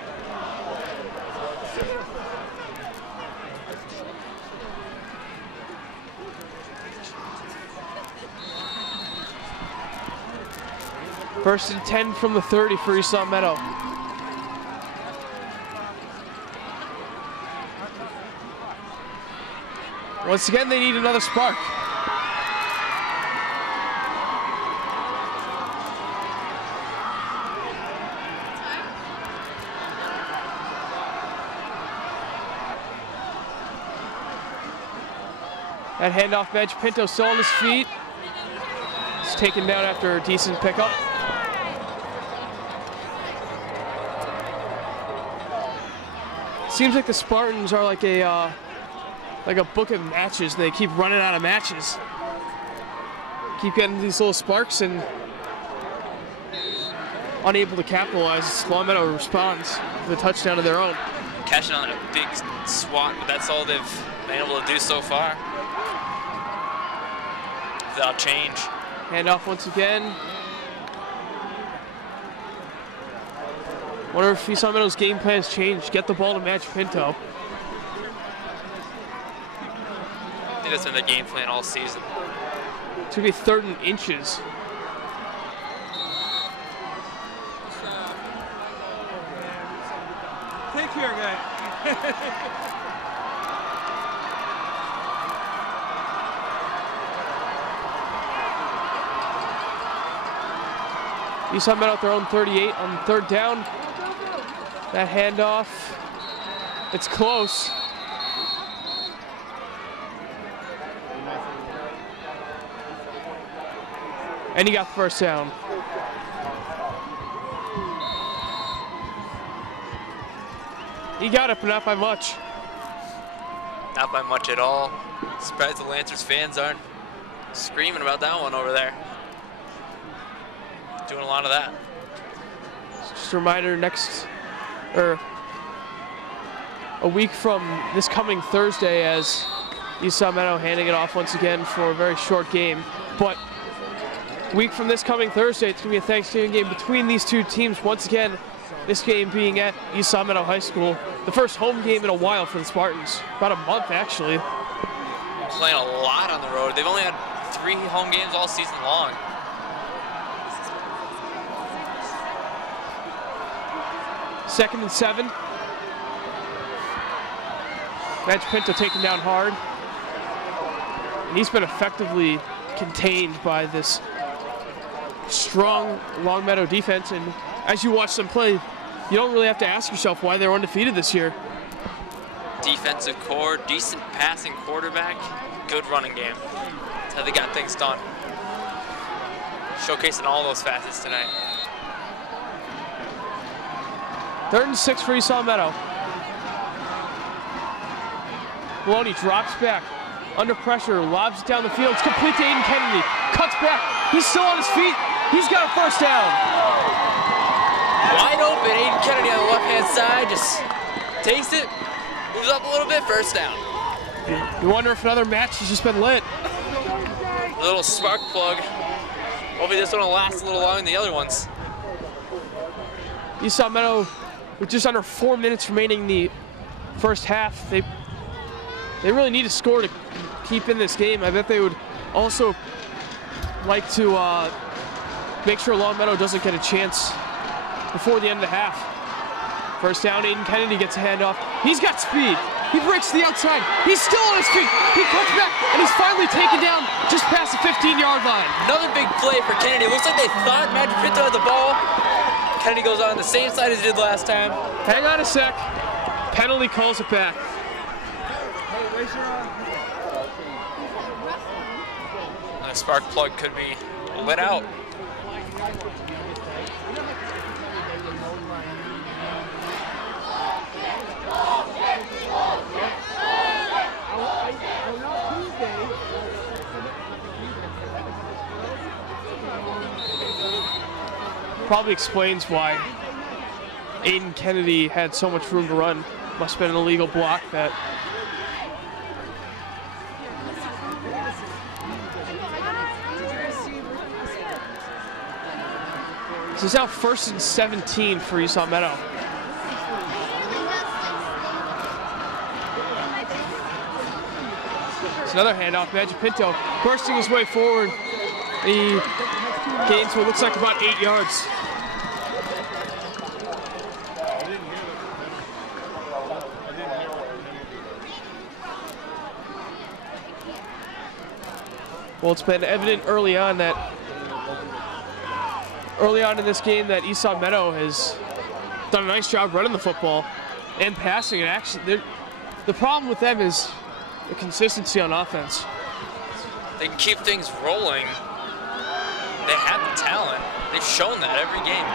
First and 10 from the 30 for Esau Meadow. Once again, they need another spark. That handoff match, Pinto still on his feet. He's taken down after a decent pickup. Seems like the Spartans are like a book of matches. They keep running out of matches. Keep getting these little sparks and unable to capitalize. Longmeadow responds with a touchdown of their own. Catching on a big swat, but that's all they've been able to do so far. Without change. Handoff once again. Wonder if Esau Meadow's game plan has changed. Get the ball to match Pinto. I think that's been the game plan all season. It's gonna be 3rd and inches. Take care, guy. Esau Meadow at their own 38 on 3rd down. That handoff, it's close. And he got the first down. He got it, but not by much. Not by much at all. Surprised the Lancers fans aren't screaming about that one over there. Doing a lot of that. Just a reminder, a week from this coming Thursday, as Esau Meadow handing it off once again for a very short game. But a week from this coming Thursday, it's going to be a Thanksgiving game between these two teams. Once again, this game being at Esau Meadow High School. The first home game in a while for the Spartans. About a month, actually. Playing a lot on the road. They've only had 3 home games all season long. Second and 7. Match Pinto taken down hard. And he's been effectively contained by this strong Longmeadow defense. And as you watch them play, you don't really have to ask yourself why they're undefeated this year. Defensive core, decent passing quarterback, good running game. That's how they got things done. Showcasing all those facets tonight. 3rd and 6 for Esau Meadow. Maloney drops back, under pressure, lobs it down the field. It's complete to Aiden Kennedy. Cuts back. He's still on his feet. He's got a first down. Wide open, Aiden Kennedy on the left-hand side. Just takes it, moves up a little bit, first down. You wonder if another match has just been lit. A little spark plug. Hopefully this one will last a little longer than the other ones. Esau Meadow, with just under 4 minutes remaining in the first half, they really need a score to keep in this game. I bet they would also like to make sure Longmeadow doesn't get a chance before the end of the half. First down, Aiden Kennedy gets a handoff. He's got speed. He breaks to the outside. He's still on his feet. He cuts back, and he's finally taken down just past the 15-yard line. Another big play for Kennedy. Looks like they thought Magic Pinto had the ball. Kennedy goes on the same side as he did last time. Hang on a sec. Penalty calls it back. The spark plug could be lit out. Probably explains why Aiden Kennedy had so much room to run. Must have been an illegal block that. This is now 1st and 17 for Esau Meadow. It's another handoff. Magic Pinto bursting his way forward. He Gains what looks like about 8 yards. Well, it's been evident early on in this game that Esau Meadow has done a nice job running the football and passing it. Actually, the problem with them is the consistency on offense. They can keep things rolling. They have the talent. They've shown that every game.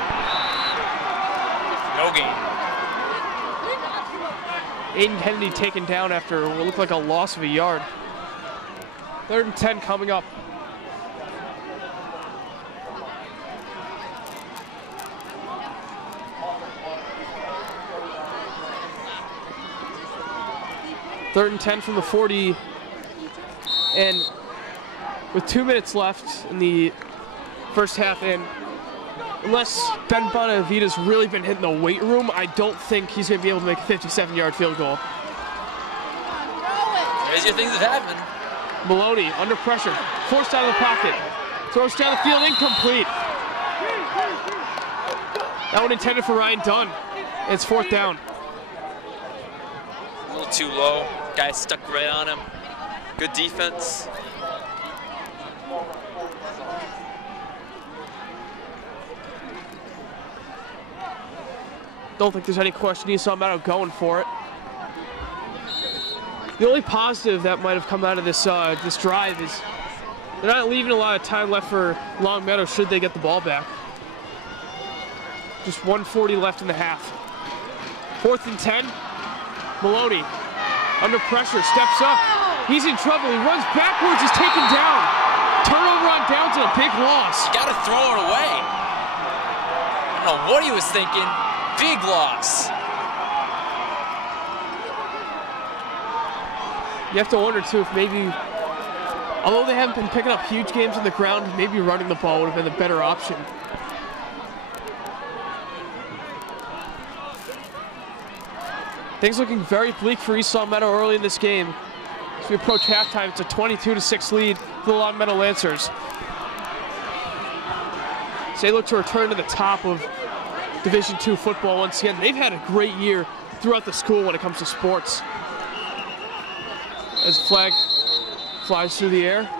No game. Aiden Kennedy taken down after what looked like a loss of a yard. 3rd and 10 coming up. Third and 10 from the 40, and with 2 minutes left in the first half, and unless Ben Bonavita's really been hitting the weight room, I don't think he's going to be able to make a 57-yard field goal. Crazier things have happened. Maloney under pressure, forced out of the pocket, throws down the field, incomplete. That one intended for Ryan Dunn. It's 4th down. A little too low. Guy stuck right on him. Good defense. Don't think there's any question Esau Meadow going for it. The only positive that might have come out of this this drive is they're not leaving a lot of time left for Longmeadow should they get the ball back. Just 1:40 left in the half. 4th and 10. Maloney under pressure, steps up. He's in trouble. He runs backwards. He's taken down. Turnover on downs and a big loss. You got to throw it away. I don't know what he was thinking. Big loss. You have to wonder, too, if maybe, although they haven't been picking up huge games on the ground, maybe running the ball would have been the better option. Things looking very bleak for Esau Meadow early in this game. As we approach halftime, it's a 22-6 lead for the Longmeadow Lancers. So they look to return to the top of Division II football once again. They've had a great year throughout the school when it comes to sports. As the flag flies through the air.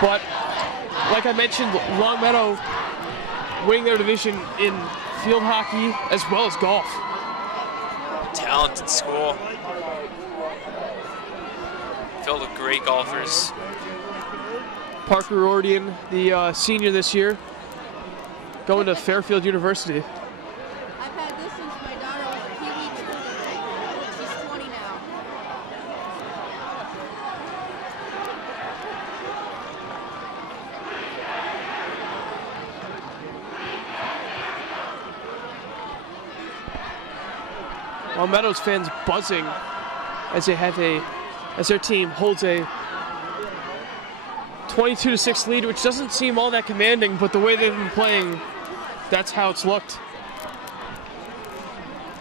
But like I mentioned, Longmeadow winning their division in field hockey as well as golf. Talented school. Filled with great golfers. Parker Ordian, the senior this year, going to Fairfield University. I've had this since my daughter was a Pee-wee junior. She's 20 now. Longmeadow's fans buzzing as they have as their team holds a 22-6 lead, which doesn't seem all that commanding, but the way they've been playing, that's how it's looked.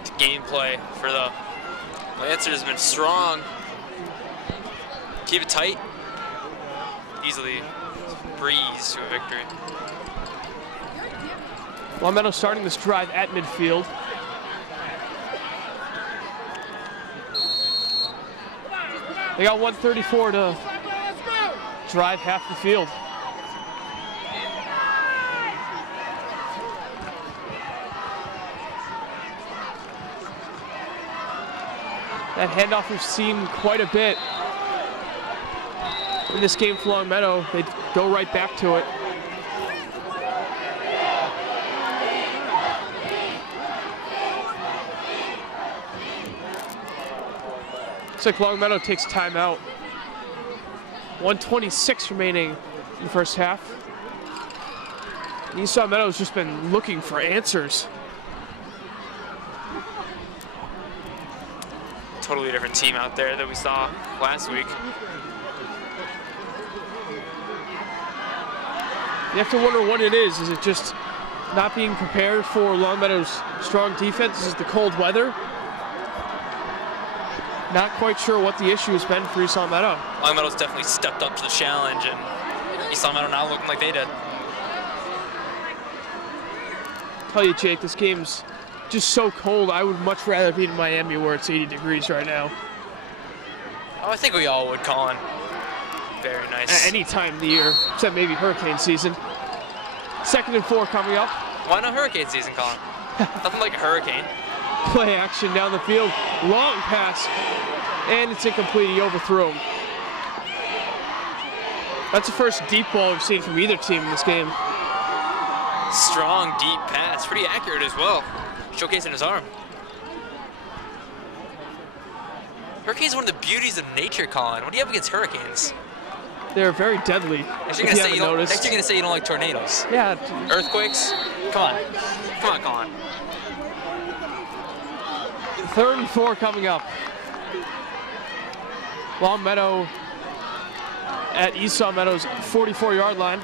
The gameplay for the Lancers has been strong. Keep it tight. Easily breeze to a victory. Longmeadow starting this drive at midfield. They got 1:34 to drive half the field. That handoff we've seen quite a bit in this game for Longmeadow. They go right back to it. Looks like Longmeadow takes timeout. 1:26 remaining in the first half. Esau Meadow's just been looking for answers. Totally different team out there that we saw last week. You have to wonder what it is. Is it just not being prepared for Longmeadow's strong defense? Is it the cold weather? Not quite sure what the issue has been for Esau Meadow. Longmeadow's definitely stepped up to the challenge, and Esau Meadow not looking like they did. Tell you, Jake, this game's just so cold. I would much rather be in Miami where it's 80 degrees right now. Oh, I think we all would, Colin. Very nice. At any time of the year, except maybe hurricane season. 2nd and 4 coming up. Why not hurricane season, Colin? Nothing like a hurricane. Play action down the field. Long pass. And it's incomplete. He overthrew him. That's the first deep ball we've seen from either team in this game. Strong, deep pass. Pretty accurate as well. Showcasing his arm. Hurricanes are one of the beauties of nature, Colin. What do you have against hurricanes? They're very deadly. Next you're gonna say you don't like tornadoes. Yeah. Earthquakes? Come on. Come on, Colin. 3rd and 4 coming up. Longmeadow at Esau Meadow's 44-yard line.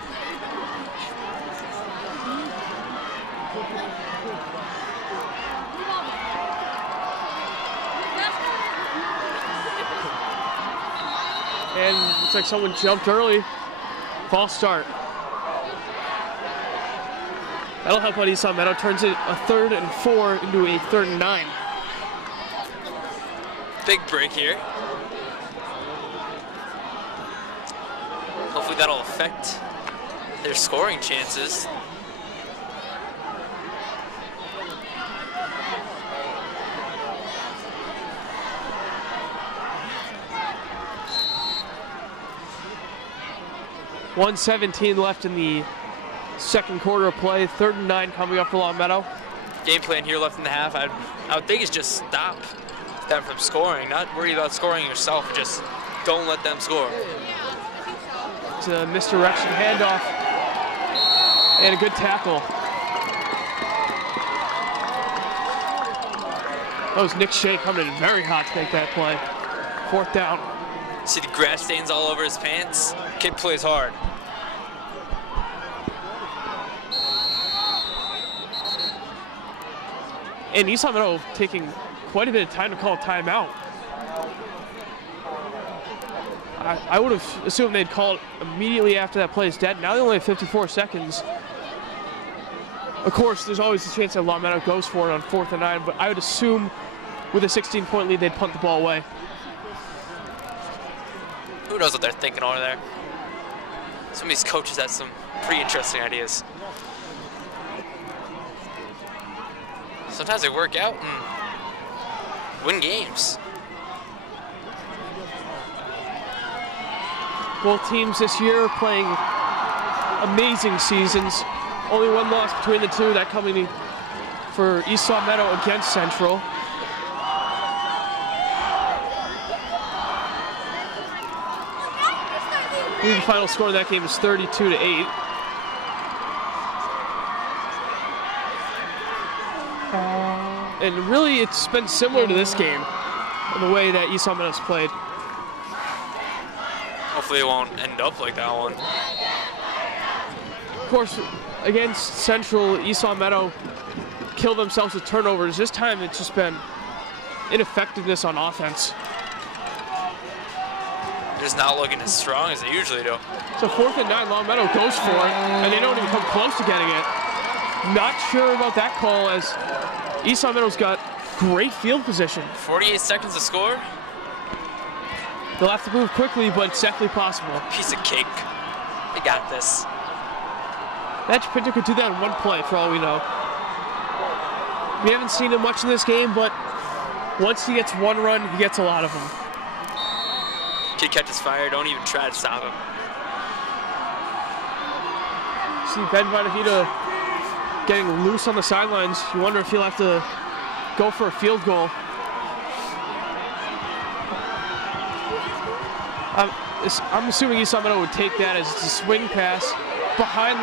And looks like someone jumped early. False start. That'll help out Esau Meadow. Turns it a 3rd and 4 into a 3rd and 9. Big break here. Hopefully that'll affect their scoring chances. .117 left in the 2nd quarter of play. 3rd and 9 coming up for Longmeadow. Game plan here left in the half, I would think is just stop them from scoring. Not worry about scoring yourself, just don't let them score. It's a misdirection handoff and a good tackle. That was Nick Shea coming in very hot to make that play. 4th down. See the grass stains all over his pants? Kid plays hard. And Esau Meadow taking quite a bit of time to call a timeout. I would have assumed they'd call it immediately after that play is dead. Now they only have 54 seconds. Of course, there's always a chance that Longmeadow goes for it on 4th and 9, but I would assume with a 16-point lead, they'd punt the ball away. Who knows what they're thinking over there? Some of these coaches have some pretty interesting ideas. Sometimes they work out and win games. Both teams this year playing amazing seasons. Only one loss between the two, that coming for Esau Meadow against Central. The final score of that game is 32-8. And really, it's been similar to this game in the way that Esau Meadow's played. Hopefully it won't end up like that one. Of course, against Central, Esau Meadow killed themselves with turnovers. This time, it's just been ineffectiveness on offense. They're just not looking as strong as they usually do. So 4th and 9, Longmeadow goes for it, and they don't even come close to getting it. Not sure about that call, as Esau Meadow's got great field position. 48 seconds to score. They'll have to move quickly, but it's definitely possible. Piece of cake. They got this. Match Pinter could do that in one play, for all we know. We haven't seen him much in this game, but once he gets one run, he gets a lot of them. Kid catches fire, don't even try to stop him. See Ben Bonavita getting loose on the sidelines. You wonder if he'll have to go for a field goal. I'm assuming Esau Meadow would take that as it's a swing pass. Behind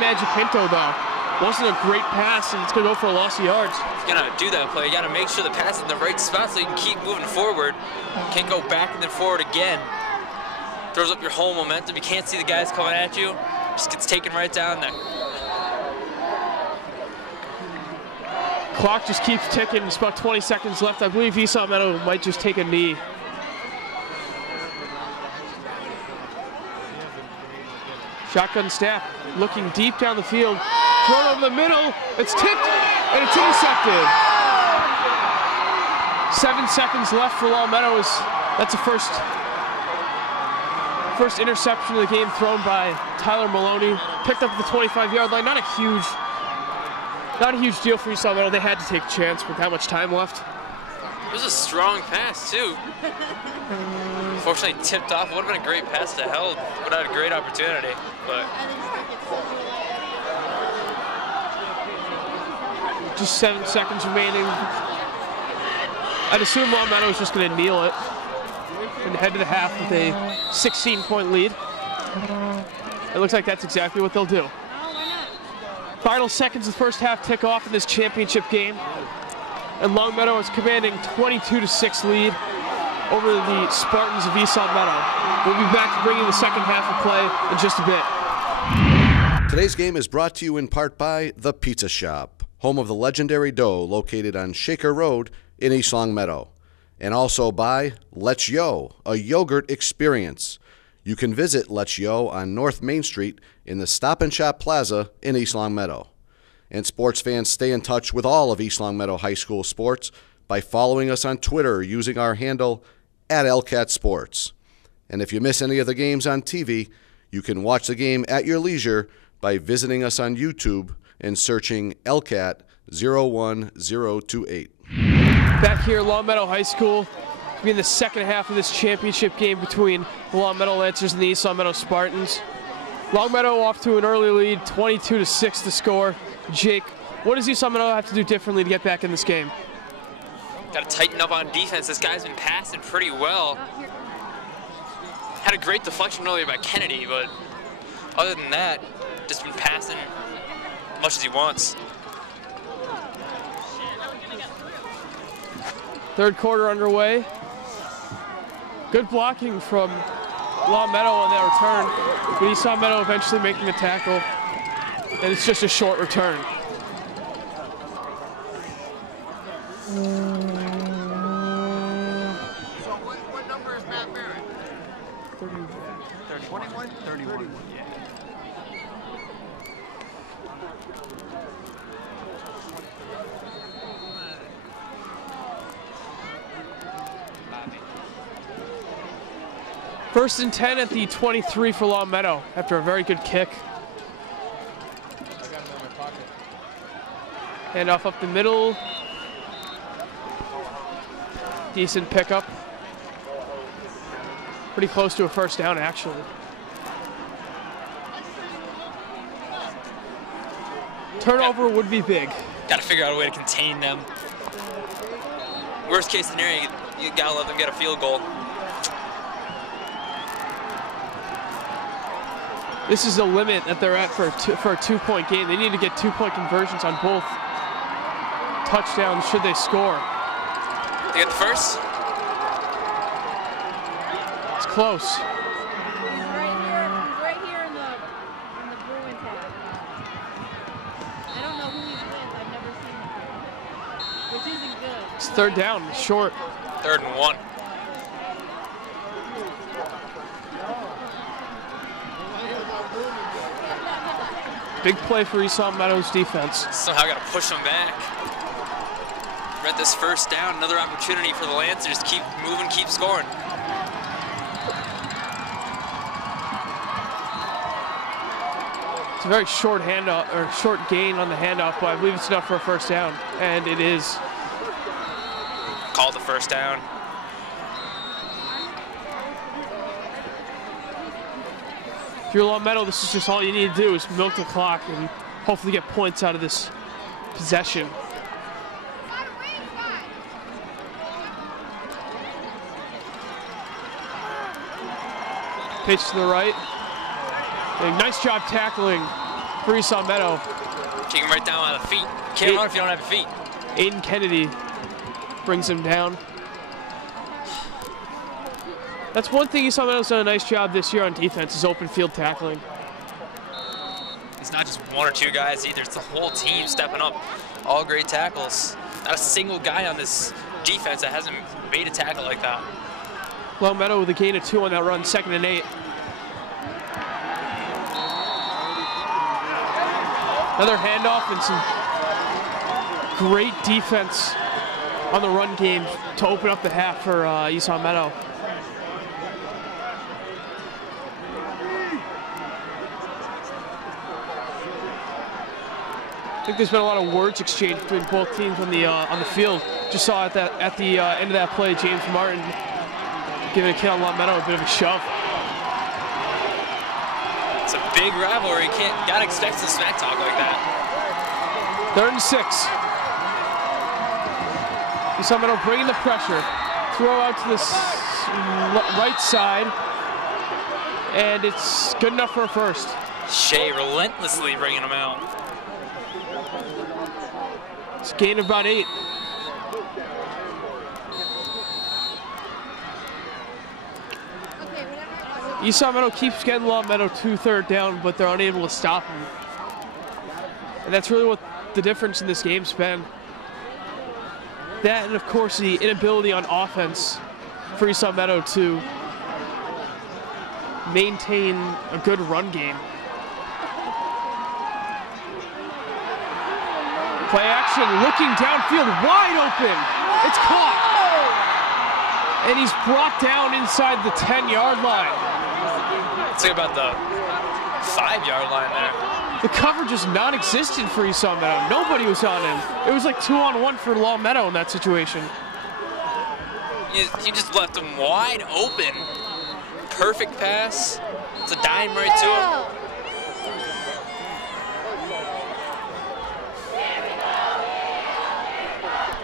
Magic Pinto, though. Wasn't a great pass, and it's going to go for a loss of yards. If you're going to do that play, you got to make sure the pass is in the right spot so you can keep moving forward. Can't go back and then forward again. Throws up your whole momentum. You can't see the guys coming at you. Just gets taken right down there. Clock just keeps ticking. It's about 20 seconds left. I believe Esau Meadow might just take a knee. Shotgun snap, looking deep down the field. Thrown over the middle. It's tipped, and it's intercepted. 7 seconds left for Longmeadow. That's the first interception of the game thrown by Tyler Maloney. Picked up at the 25-yard line. Not a huge deal for Esau Meadow. They had to take a chance with how much time left. It was a strong pass, too. Unfortunately, tipped off. It would have been a great pass to held. Would have had a great opportunity, but... Just 7 seconds remaining. I'd assume Longmeadow is just going to kneel it and head to the half with a 16-point lead. It looks like that's exactly what they'll do. Final seconds of the first half tick off in this championship game. And Longmeadow is commanding 22-6 lead over the Spartans of Esau Meadow. We'll be back to bringing the second half of play in just a bit. Today's game is brought to you in part by The Pizza Shop, home of the legendary dough located on Shaker Road in East Longmeadow. And also by Let's Yo, a yogurt experience. You can visit Let's Yo on North Main Street in the Stop and Shop Plaza in East Longmeadow. And sports fans, stay in touch with all of East Longmeadow High School sports by following us on Twitter using our handle @LCatSports. And if you miss any of the games on TV, you can watch the game at your leisure by visiting us on YouTube and searching LCat 01028. Back here at Longmeadow High School, to be in the second half of this championship game between the Longmeadow Lancers and the Esau Meadow Spartans. Longmeadow off to an early lead, 22-6 to score. Jake, what does Esau Meadow have to do differently to get back in this game? Got to tighten up on defense. This guy's been passing pretty well. Had a great deflection earlier by Kennedy, but other than that, just been passing as much as he wants. Third quarter underway. Good blocking from Longmeadow on that return, but Esau Meadow eventually making the tackle, and it's just a short return. So what number is Matt Barrett? 21? 31. Yeah. First and 10 at the 23 for Longmeadow after a very good kick. Handoff up the middle. Decent pickup. Pretty close to a first down, actually. Turnover would be big. Got to figure out a way to contain them. Worst case scenario, you got to let them get a field goal. This is the limit that they're at for a two-point game. They need to get two-point conversions on both touchdowns should they score. They get the first? It's close. He's right here in the Bruin tag. I don't know who he's with. I've never seen him. Which isn't good. It's third down, short. 3rd and 1. Big play for Esau Meadow's defense. Somehow got to push them back. We're at this first down, another opportunity for the Lancers. Keep moving, keep scoring. It's a very short handoff, or short gain on the handoff, but I believe it's enough for a first down, and it is. Called the first down. If you're Longmeadow, this is just all you need to do is milk the clock and hopefully get points out of this possession. Pitch to the right. And nice job tackling for Esau Meadow. Take him right down on the feet. Can't run if you don't have feet. Aiden Kennedy brings him down. That's one thing Esau Meadow's done a nice job this year on defense, is open field tackling. It's not just one or two guys either. It's the whole team stepping up. All great tackles. Not a single guy on this defense that hasn't made a tackle like that. Longmeadow with a gain of 2 on that run, 2nd and 8. Another handoff and some great defense on the run game to open up the half for Esau Meadow. I think there's been a lot of words exchanged between both teams on the field. Just saw at the end of that play, James Martin giving a kid on Longmeadow a bit of a shove. It's a big rivalry. Gotta expect some smack talk like that. 3rd and 6. Esau Meadow bringing the pressure. Throw out to the right side, and it's good enough for a first. Shea relentlessly bringing him out. It's a gain of about 8. Esau Meadow keeps getting Longmeadow to 3rd down, but they're unable to stop him. And that's really what the difference in this game's been. That and, of course, the inability on offense for Esau Meadow to maintain a good run game. Play action, looking downfield, wide open. It's caught. And he's brought down inside the 10-yard line. Let's think about the 5-yard line there. The coverage is non-existent for Esau Meadow. Nobody was on him. It was like 2-on-1 for Longmeadow in that situation. He just left him wide open. Perfect pass. It's a dime right to him.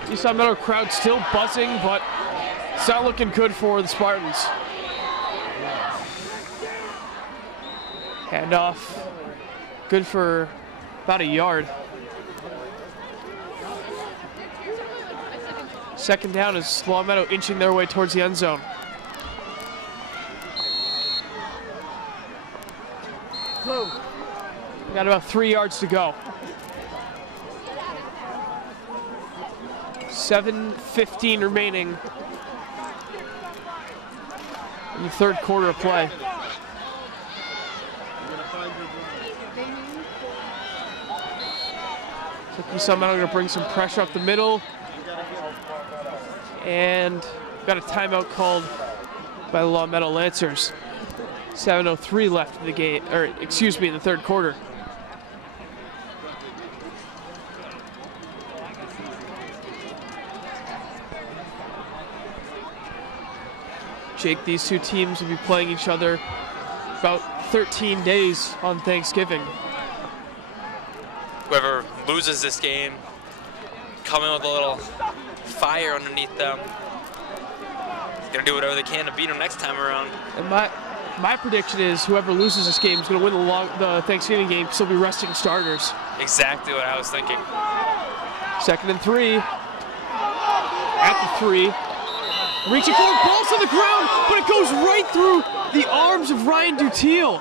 Esau Meadow crowd still buzzing, but it's not looking good for the Spartans. Handoff, good for about a yard. 2nd down is Longmeadow inching their way towards the end zone. Got about 3 yards to go. 7:15 remaining in the 3rd quarter of play. So Esau Meadow going to bring some pressure up the middle. And got a timeout called by the Longmeadow Lancers. 7:03 left in the game, or excuse me, in the 3rd quarter. Jake, these two teams will be playing each other about 13 days on Thanksgiving. Whoever loses this game, come in with a little fire underneath them. Gonna do whatever they can to beat them next time around. And my prediction is whoever loses this game is going to win the Thanksgiving game. Still be resting starters. Exactly what I was thinking. 2nd and 3. At the 3. Reaching forward, ball's on the ground, but it goes right through the arms of Ryan Dutiel.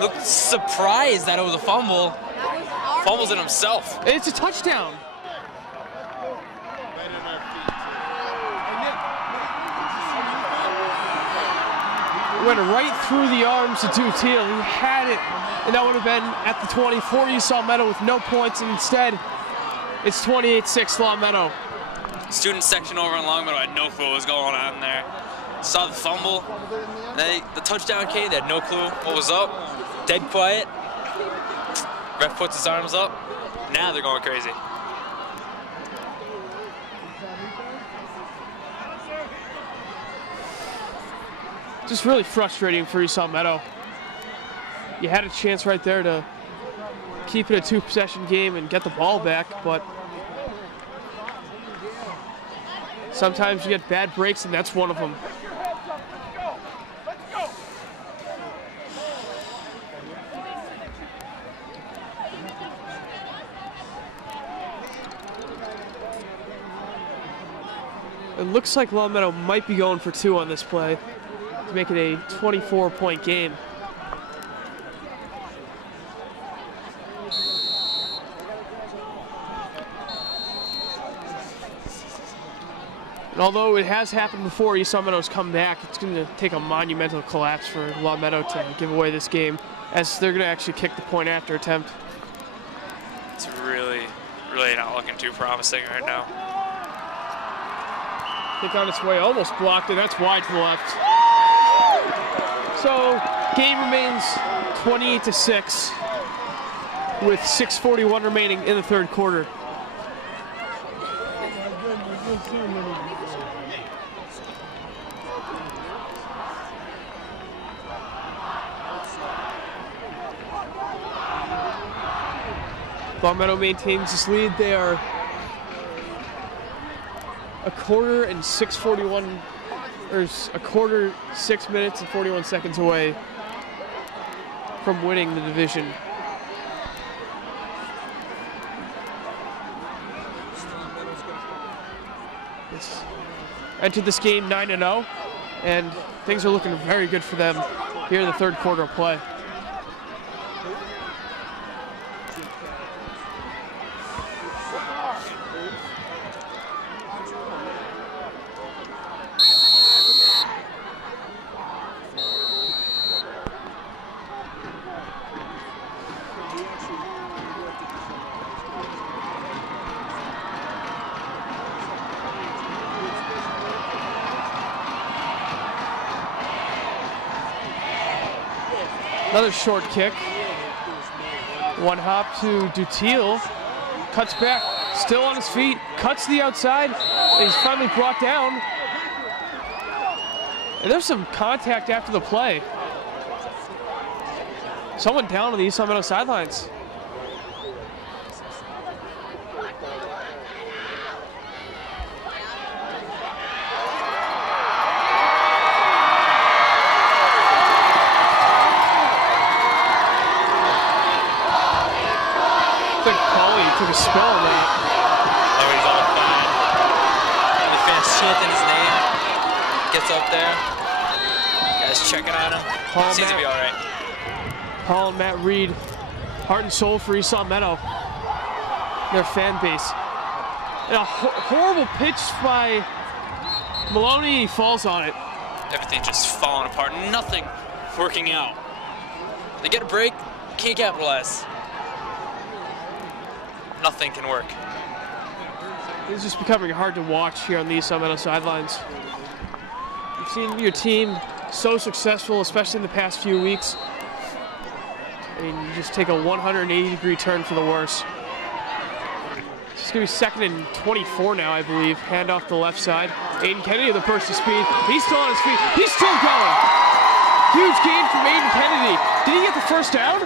Looked surprised that it was a fumble. Fumbles it himself. It's a touchdown. Went right through the arms of Dutiel. He had it, and that would have been at the 24. Esau Meadow with no points, and instead, it's 28-6 Longmeadow. Student section over in Longmeadow had no clue what was going on there. Saw the fumble, and the touchdown came. They had no clue what was up. Dead quiet. Ref puts his arms up. Now they're going crazy. Just really frustrating for Esau Meadow. You had a chance right there to keep it a 2-possession game and get the ball back, but sometimes you get bad breaks, and that's one of them. It looks like Longmeadow might be going for 2 on this play to make it a 24-point game. And although it has happened before, Esau Meadow's come back, it's going to take a monumental collapse for Longmeadow to give away this game, as they're going to actually kick the point after attempt. It's really not looking too promising right now. Kick on its way, almost blocked, and that's wide to the left. So, game remains 28-6 with 6:41 remaining in the third quarter. Longmeadow maintains this lead. They are a quarter and 6 minutes and 41 seconds away from winning the division. It's entered this game 9-0, and things are looking very good for them here in the third quarter of play. Another short kick. One hop to Dutil. Cuts back, still on his feet, cuts to the outside, and he's finally brought down. And there's some contact after the play. Someone down on the Esau Meadow sidelines. Took a spill on that. Oh, he's all fine. The fans chanting his name. Gets up there. Guys checking on him. Seems to be all right. Paul and Matt Reed, heart and soul for Esau Meadow, their fan base. And a horrible pitch by Maloney. He falls on it. Everything just falling apart. Nothing working out. They get a break. Can't capitalize. Nothing can work. It's just becoming hard to watch here on the Esau Meadow sidelines. You've seen your team so successful, especially in the past few weeks. I mean, you just take a 180-degree turn for the worse. It's going to be 2nd and 24 now, I believe. Hand off the left side. Aiden Kennedy with a burst of speed. He's still on his feet. He's still going. Huge gain from Aiden Kennedy. Did he get the first down?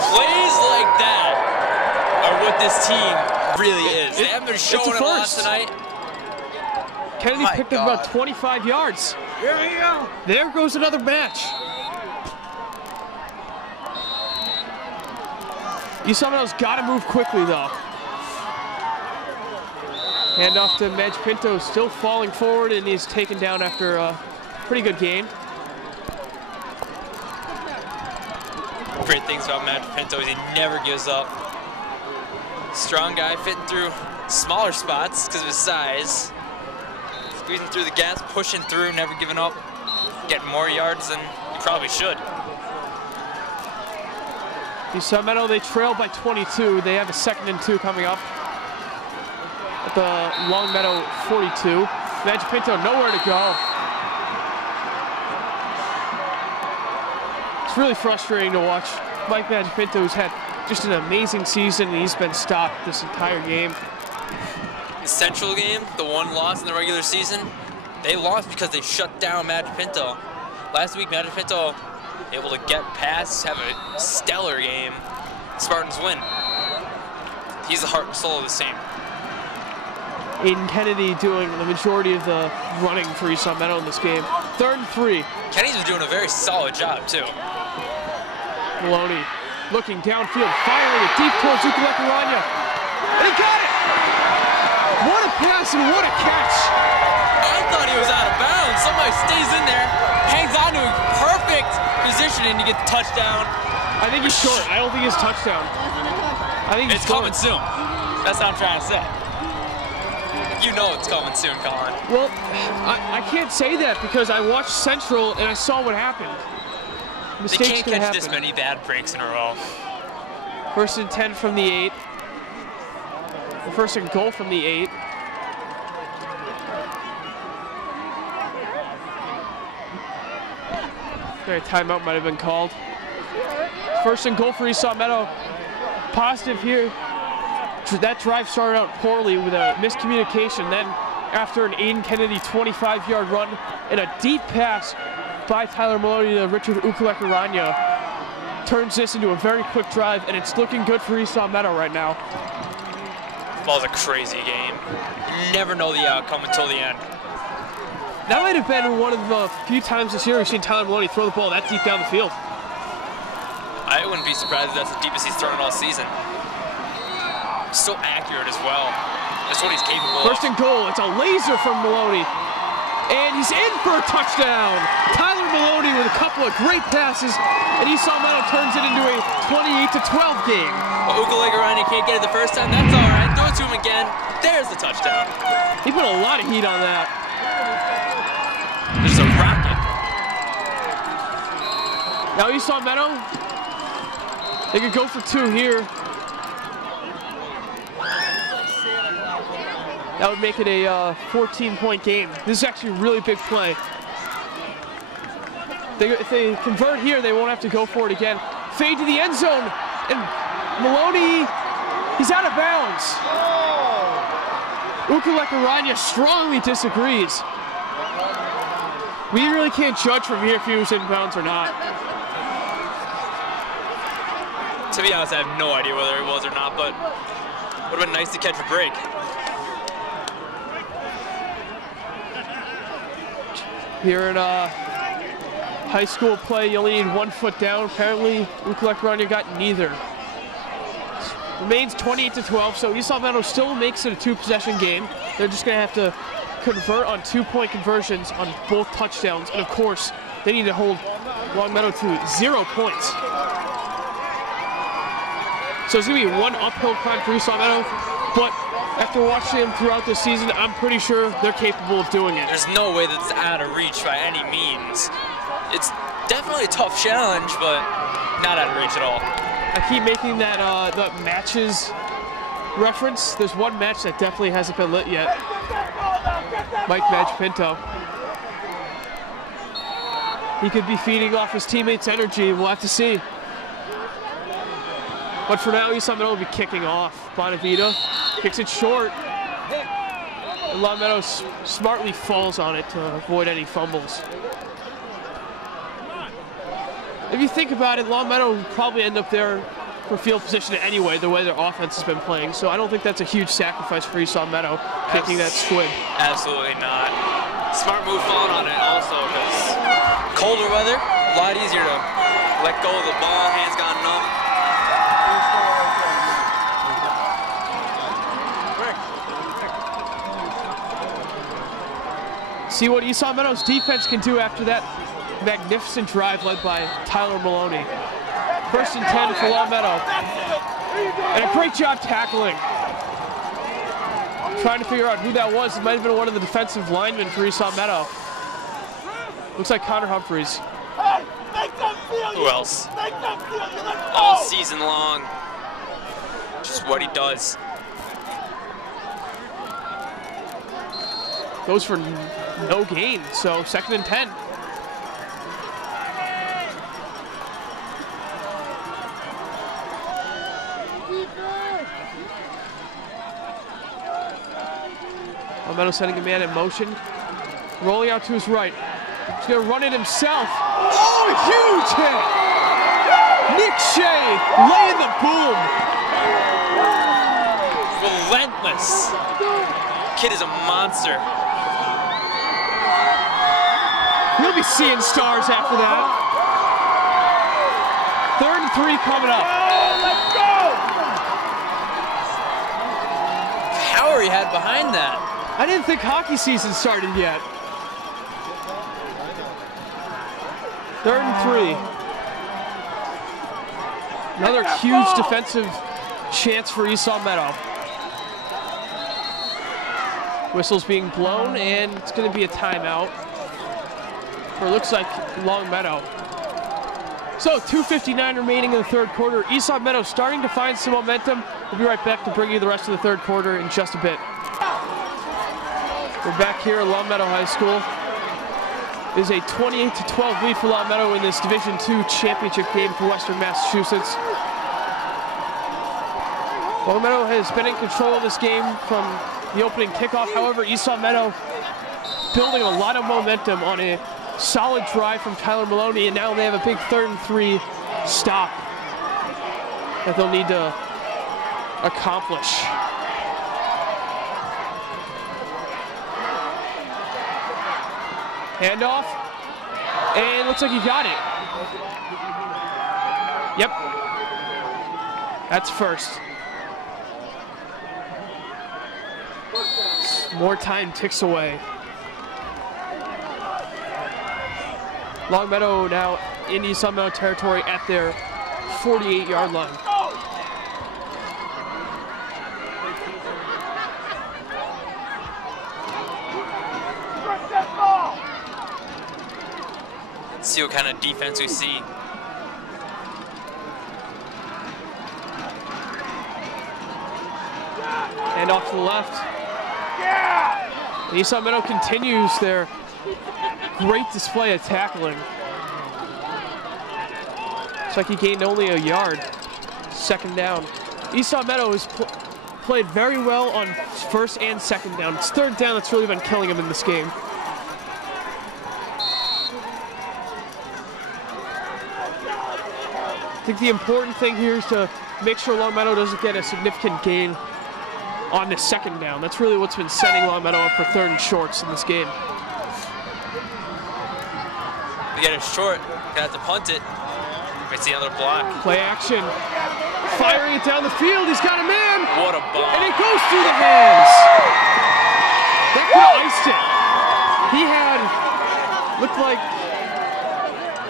Plays like that are what this team really is. They haven't been showing it a lot tonight. Kennedy picked up about 25 yards. Here we go. There goes another match. Esau Meadow's got to move quickly, though. Hand off to Madge Pinto, still falling forward, and he's taken down after a pretty good gain. Great things about Madge Pinto is he never gives up. Strong guy fitting through smaller spots because of his size. Squeezing through the gas, pushing through, never giving up. Getting more yards than he probably should. Esau Meadow, they trail by 22. They have a 2nd and 2 coming up at the Longmeadow 42. Madge Pinto nowhere to go. It's really frustrating to watch Mike Madge Pinto, who's had just an amazing season, and he's been stopped this entire game. The Central game, the one loss in the regular season, they lost because they shut down Madge Pinto. Last week, Madge Pinto able to get past, have a stellar game. Spartans win. He's the heart and soul of the team. Aiden Kennedy doing the majority of the running for Esau Meadow in this game. 3rd and 3. Kennedy's been doing a very solid job, too. Maloney looking downfield, firing it deep towards Ukulelekaranya. And he got it! What a pass and what a catch! I thought he was out of bounds. Somebody stays in there, hangs on to a perfect positioning to get the touchdown. I think he's short. I don't think it's touchdown. I think it's coming soon. That's what I'm trying to say. You know it's coming soon, Colin. Well, I can't say that because I watched Central and I saw what happened. They Mistakes can't can catch happen. this many bad breaks in a row. 1st and 10 from the 8. The 1st and goal from the 8. Okay, timeout might have been called. 1st and goal for Esau Meadow. Positive here. That drive started out poorly with a miscommunication. Then, after an Aiden Kennedy 25-yard run and a deep pass by Tyler Maloney to Richard Ukalekaranya, turns this into a very quick drive, and it's looking good for Esau Meadow right now. Ball's a crazy game. You never know the outcome until the end. That might have been one of the few times this year we've seen Tyler Maloney throw the ball that deep down the field. I wouldn't be surprised if that's the deepest he's thrown it all season. So accurate as well. That's what he's capable of. 1st and goal. It's a laser from Maloney. And he's in for a touchdown. Tyler Maloney with a couple of great passes, and Esau Meadow turns it into a 28-12 game. Well, Ukalekaranya can't get it the first time. That's all right. Throw it to him again. There's the touchdown. He put a lot of heat on that. There's a rocket. Now Esau Meadow, they could go for 2 here. That would make it a 14-point game. This is actually a really big play. If they convert here, they won't have to go for it again. Fade to the end zone, and Maloney, he's out of bounds. Ukalekaranya strongly disagrees. We really can't judge from here if he was in bounds or not. To be honest, I have no idea whether it was or not, but it would have been nice to catch a break. Here in high school play, you only need 1 foot down. Apparently, Ukalekaranya got neither. Remains 28-12, so Esau Meadow still makes it a 2-possession game. They're just going to have to convert on 2-point conversions on both touchdowns. And of course, they need to hold Longmeadow to 0 points. So it's going to be one uphill climb for Esau Meadow, but after watching them throughout the season, I'm pretty sure they're capable of doing it. There's no way that's out of reach by any means. It's definitely a tough challenge, but not out of reach at all. I keep making that the matches reference. There's one match that definitely hasn't been lit yet. Mike Madge Pinto. He could be feeding off his teammates' energy. We'll have to see. But for now, Esau Meadow will be kicking off. Bonavita kicks it short. And Longmeadow smartly falls on it to avoid any fumbles. If you think about it, Longmeadow will probably end up there for field position anyway, the way their offense has been playing. So I don't think that's a huge sacrifice for Esau Meadow, kicking that squib. Absolutely not. Smart move falling on it also, because colder weather, a lot easier to let go of the ball, hands got numb. See what Esau Meadow's defense can do after that magnificent drive led by Tyler Maloney. 1st and 10 for Longmeadow. And a great job tackling. Trying to figure out who that was. It might have been one of the defensive linemen for Esau Meadow. Looks like Connor Humphreys. Who else? All season long. Just what he does. Goes for no gain, so 2nd and 10. Longmeadow sending a man in motion. Rolling out to his right. He's going to run it himself. Oh, huge hit! Nick Shea laying the boom. Relentless. Kid is a monster. He'll be seeing stars after that. 3rd and 3 coming up. Let's go! The power he had behind that. I didn't think hockey season started yet. 3rd and 3. Another huge defensive chance for Esau Meadow. Whistle's being blown, and it's going to be a timeout for it looks like Longmeadow. So 2:59 remaining in the third quarter. Esau Meadow starting to find some momentum. We'll be right back to bring you the rest of the third quarter in just a bit. We're back here at Longmeadow High School. It is a 28-12 lead for Longmeadow in this Division II championship game for Western Massachusetts. Longmeadow has been in control of this game from the opening kickoff. However, Esau Meadow building a lot of momentum on a solid drive from Tyler Maloney, and now they have a big 3rd and 3 stop that they'll need to accomplish. Handoff, and looks like he got it. Yep, that's first. More time ticks away. Longmeadow now in Esau Meadow territory at their 48-yard line. Let's see what kind of defense we see. And off to the left. Esau Meadow continues their great display of tackling. Looks like he gained only a yard. 2nd down. Esau Meadow has played very well on 1st and 2nd down. It's 3rd down that's really been killing him in this game. I think the important thing here is to make sure Longmeadow doesn't get a significant gain on the 2nd down. That's really what's been setting Longmeadow up for 3rd and shorts in this game. We get it short, gonna have to punt it. It's the other block. Play action. Firing it down the field. He's got a man. What a ball. And it goes through the hands. That could have iced it. He had, looked like,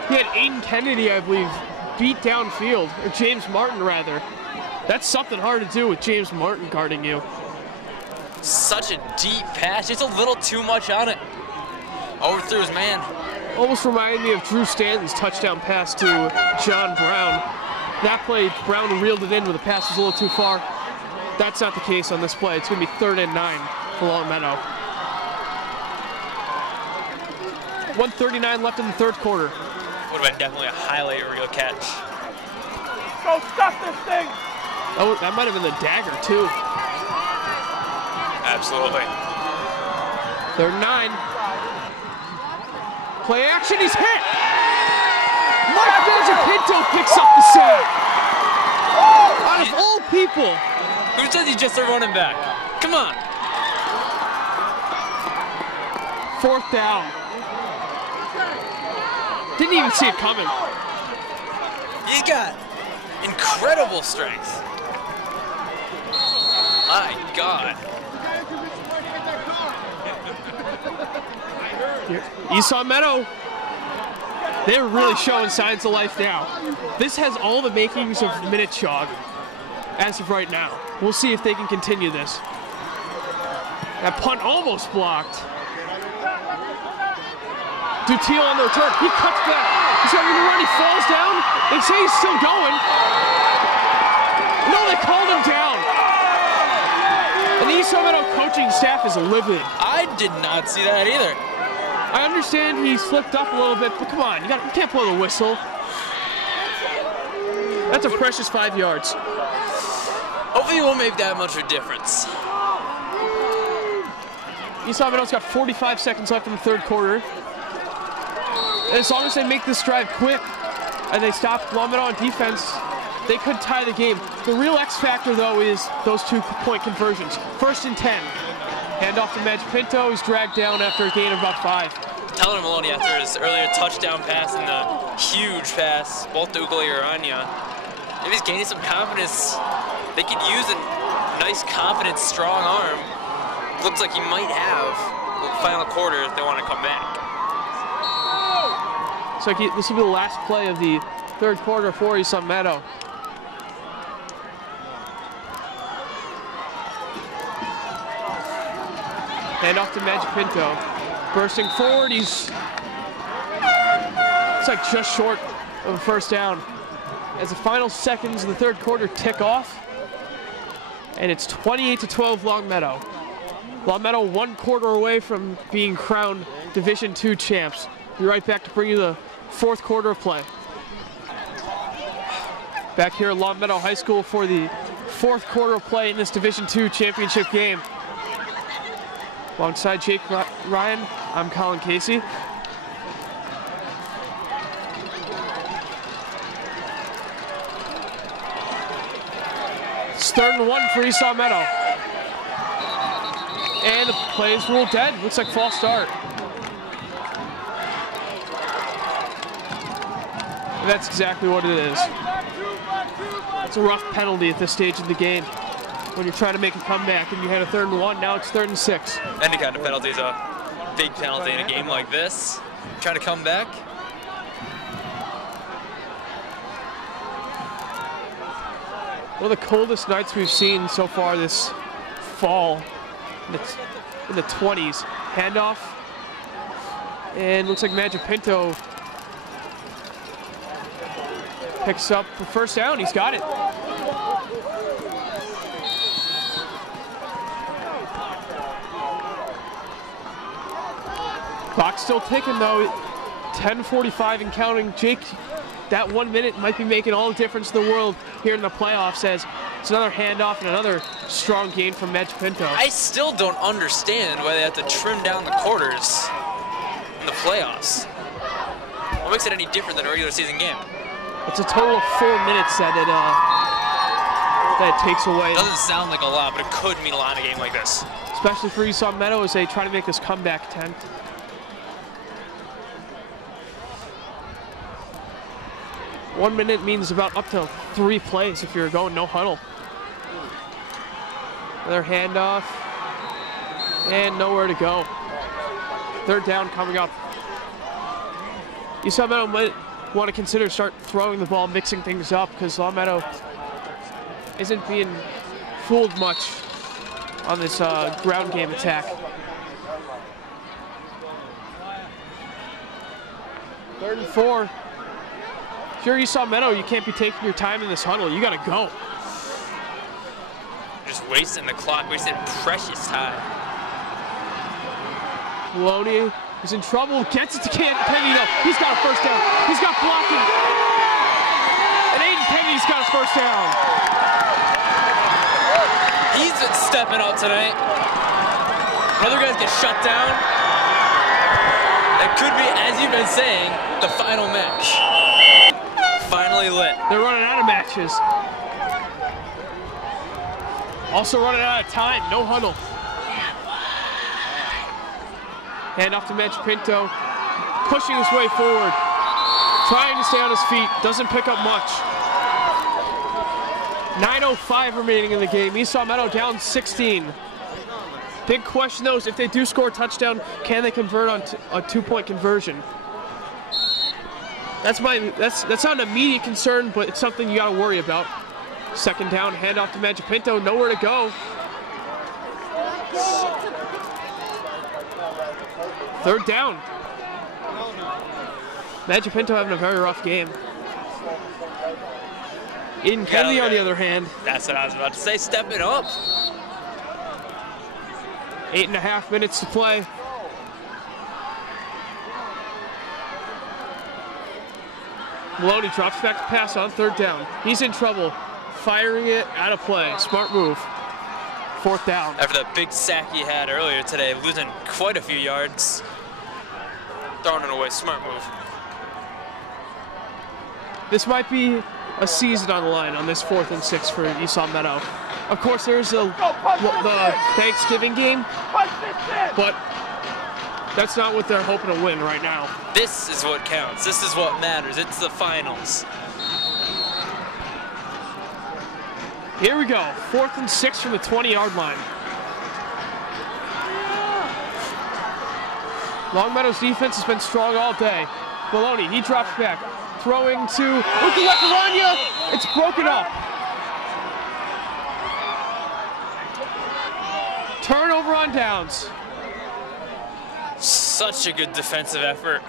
he had Aiden Kennedy, I believe, beat downfield, or James Martin rather. That's something hard to do with James Martin guarding you. Such a deep pass, just a little too much on it. Overthrew his man. Almost reminded me of Drew Stanton's touchdown pass to John Brown. That play, Brown reeled it in with the pass was a little too far. That's not the case on this play. It's going to be 3rd and 9 for Longmeadow. 1:39 left in the third quarter. Would have been definitely a highlight reel catch. Go stuff this thing! Oh, that might have been the dagger too. Absolutely. 3rd and 9. Play action, he's hit! Mike Pinto picks up the sack! Out of all people! Who says he's just a running back? Come on! 4th down. Didn't even see it coming. He's got incredible strength. My God. Esau Meadow, they're really showing signs of life now. This has all the makings of minute jog as of right now. We'll see if they can continue this. That punt almost blocked. Dutil on the return, he cuts back. He's having to run, he falls down. They say he's still going. No, they called him down. And the Esau Meadow coaching staff is livid. I did not see that either. I understand he slipped up a little bit, but come on, you can't blow the whistle. That's a precious 5 yards. Hopefully it won't make that much of a difference. Esau Meadow's got 45 seconds left in the third quarter. As long as they make this drive quick and they stop Longmeadow on defense, they could tie the game. The real X factor, though, is those 2-point conversions. 1st and 10. Hand off to Madge Pinto. He's dragged down after a gain of about 5. Tyler Maloney, after his earlier touchdown pass and the huge pass, both to Ugle Urania, if he's gaining some confidence, they could use a nice, confident, strong arm. Looks like he might have the final quarter if they want to come back. So this will be the last play of the third quarter for Esau Meadow. Hand off to Magic Pinto. Bursting forward, it's like just short of a first down. As the final seconds of the third quarter tick off, and it's 28-12 Longmeadow. Longmeadow 1 quarter away from being crowned Division II champs. Be right back to bring you the fourth quarter of play. Back here at Longmeadow High School for the fourth quarter of play in this Division II championship game. Alongside Jake Ryan, I'm Colin Casey. It's 3rd and 1 for Esau Meadow. And the play is ruled dead. Looks like false start. And that's exactly what it is. It's a rough penalty at this stage of the game. When you're trying to make a comeback and you had a 3rd and 1, now it's 3rd and 6. Any kind of penalty is a big penalty in a game like this. Trying to come back. One of the coldest nights we've seen so far this fall. In the 20s. Handoff. And looks like Magic Pinto picks up the first down. He's got it. Clock's still ticking though. 10:45 and counting. Jake, that 1 minute might be making all the difference in the world here in the playoffs, as it's another handoff and another strong gain from Magic Pinto. I still don't understand why they have to trim down the quarters in the playoffs. What makes it any different than a regular season game? It's a total of 4 minutes that it takes away. Doesn't sound like a lot, but it could mean a lot in a game like this. Especially for Esau Meadow as they try to make this comeback attempt. One minute means about up to 3 plays if you're going no huddle. Another handoff, and nowhere to go. 3rd down coming up. Esau Meadow might want to consider start throwing the ball, mixing things up, because Longmeadow isn't being fooled much on this ground game attack. 3rd and 4. If you're Esau Meadow, you can't be taking your time in this huddle. You got to go. Just wasting the clock, wasting precious time. Maloney is in trouble, gets it to Penny though. He's got a first down. He's got blocking. And Aiden Penny's got a first down. He's stepping up tonight. Other guys get shut down. That could be, as you've been saying, the final match. Finally lit. They're running out of matches. Also running out of time, no huddle. Hand off to Magic Pinto, pushing his way forward, trying to stay on his feet, doesn't pick up much. 9:05 remaining in the game. Esau Meadow down 16. Big question though is if they do score a touchdown, can they convert on a 2-point conversion? That's not an immediate concern, but it's something you got to worry about. 2nd down, handoff to Magic Pinto, nowhere to go. 3rd down. Magic Pinto having a very rough game. Aiden Kennedy, on the other hand. That's what I was about to say, stepping up. 8.5 minutes to play. Maloney drops back to pass on 3rd down. He's in trouble. Firing it out of play. Smart move. 4th down. After that big sack he had earlier today, losing quite a few yards. Throwing it away, smart move. This might be a season on the line on this 4th and 6 for Esau Meadow. Of course, there's the Thanksgiving game, but that's not what they're hoping to win right now. This is what counts. This is what matters. It's the finals. Here we go. 4th and 6 from the 20-yard line. Longmeadow's defense has been strong all day. Maloney, he drops back. Throwing to Ukuleka. It's broken up. Turnover on downs. Such a good defensive effort.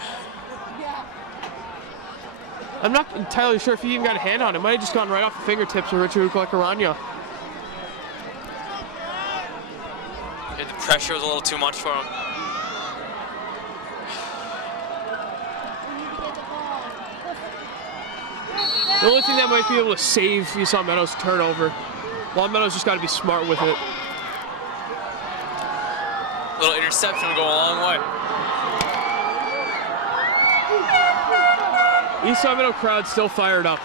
I'm not entirely sure if he even got a hand on it. Might have just gone right off the fingertips of Richard Uclacarana. The pressure was a little too much for him. The only thing that might be able to save Esau Meadow's turnover. Longmeadow's just got to be smart with it. Little interception will go a long way. Esau Meadow crowd still fired up.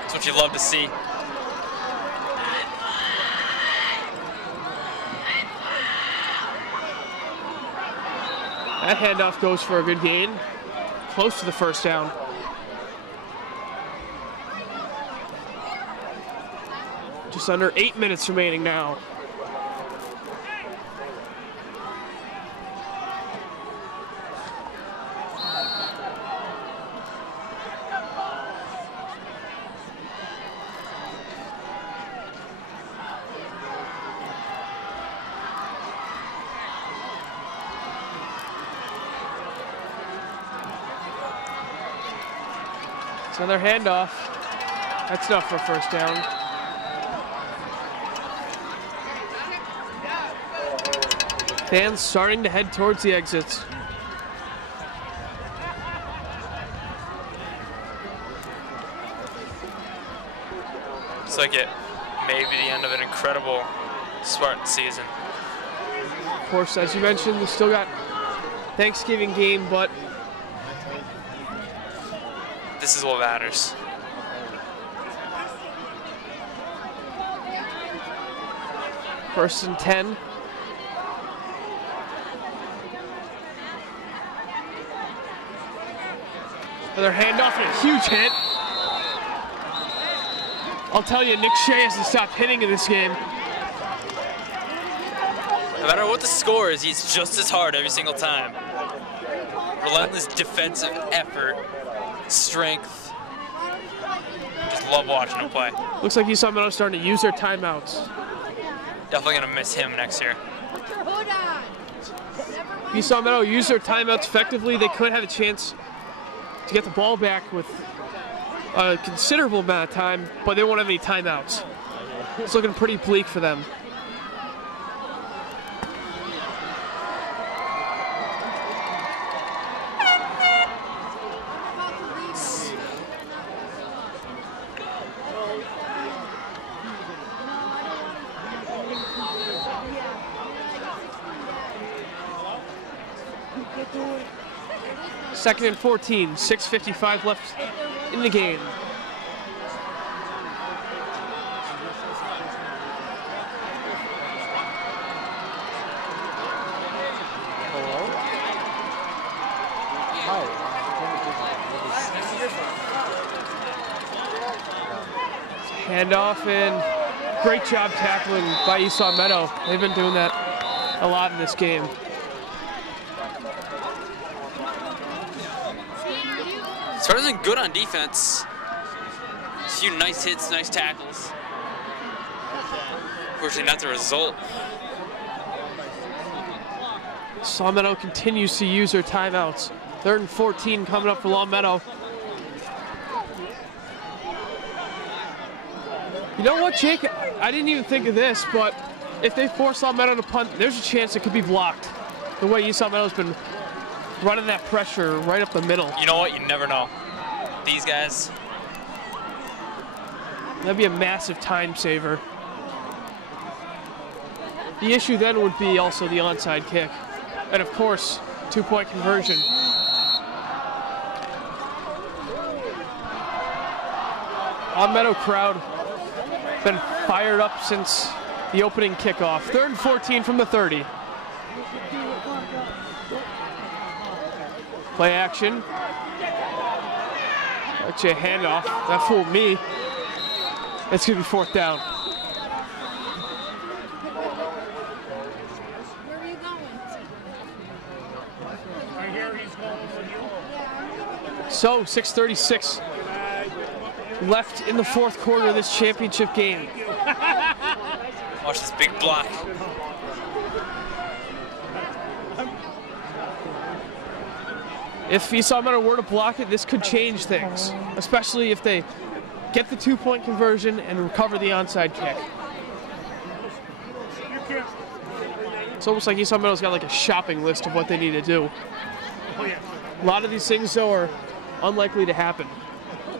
That's what you love to see. That handoff goes for a good gain. Close to the first down. Just under 8 minutes remaining now. It's another handoff. That's enough for a first down. Fans starting to head towards the exits. It's like it may be the end of an incredible Spartan season. Of course, as you mentioned, we still got Thanksgiving game, but This is what matters. first and 10. Another handoff and a huge hit. I'll tell you, Nick Shea hasn't stopped hitting in this game. No matter what the score is, he's just as hard every single time. Relentless defensive effort, strength. Just love watching him play. Looks like Esau Meadow starting to use their timeouts. Definitely gonna miss him next year. Esau Meadow used their timeouts effectively. They could have a chance to get the ball back with a considerable amount of time, but they won't have any timeouts. It's looking pretty bleak for them. Second and 14, 6:55 left in the game. Handoff and great job tackling by Esau Meadow. They've been doing that a lot in this game. Spartans been good on defense. A few nice hits, nice tackles. Unfortunately, not the result. Esau Meadow continues to use their timeouts. 3rd and 14 coming up for Longmeadow. You know what, Jake? I didn't even think of this, but if they force Longmeadow to punt, there's a chance it could be blocked. The way Esau Meadow's been running that pressure right up the middle. You know what? You never know. These guys. That'd be a massive time saver. The issue then would be also the onside kick. And of course, 2-point conversion. Longmeadow crowd been fired up since the opening kickoff. 3rd and 14 from the 30. Play action. Actually a handoff. That fooled me. It's gonna be 4th down. Where are you going? So 6:36 left in the 4th quarter of this championship game. Watch this big block. If Esau Meadow were to block it, this could change things, especially if they get the 2-point conversion and recover the onside kick. It's almost like Esau Meadow's got like a shopping list of what they need to do. A lot of these things, though, are unlikely to happen.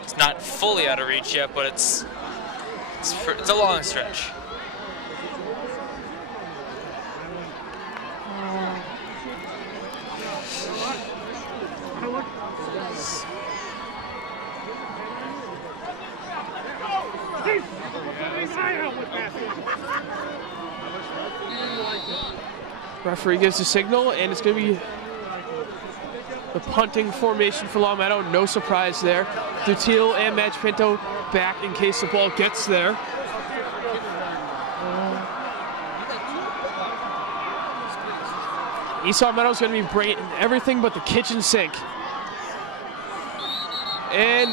It's not fully out of reach yet, but it's a long stretch. Referee gives the signal, and it's going to be the punting formation for Longmeadow. No surprise there. Dutil and Madge Pinto back in case the ball gets there. Esau Meadow's going to be great in everything but the kitchen sink. And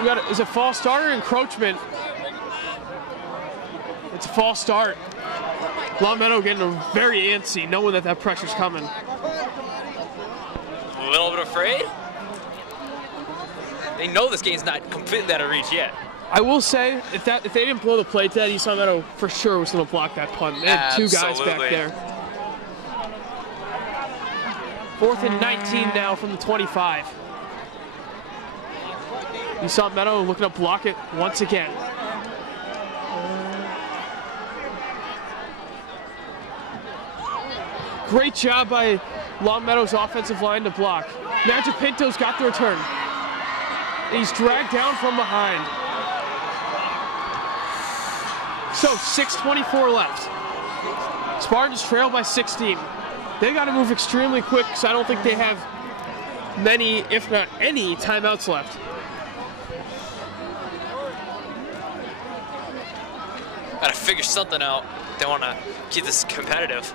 we got is it false start or encroachment? It's a false start. Longmeadow getting very antsy, knowing that pressure's coming. A little bit afraid. They know this game's not completely out of reach yet. I will say, if they didn't blow the play to that, Esau Meadow for sure was going to block that punt. They had two guys back there. 4th and 19 now from the 25. Esau Meadow looking to block it once again. Great job by Longmeadow's offensive line to block. Magic Pinto's got the return. He's dragged down from behind. So 6:24 left. Spartans trail by 16. They got to move extremely quick because I don't think they have many, if not any, timeouts left. Got to figure something out. They want to keep this competitive.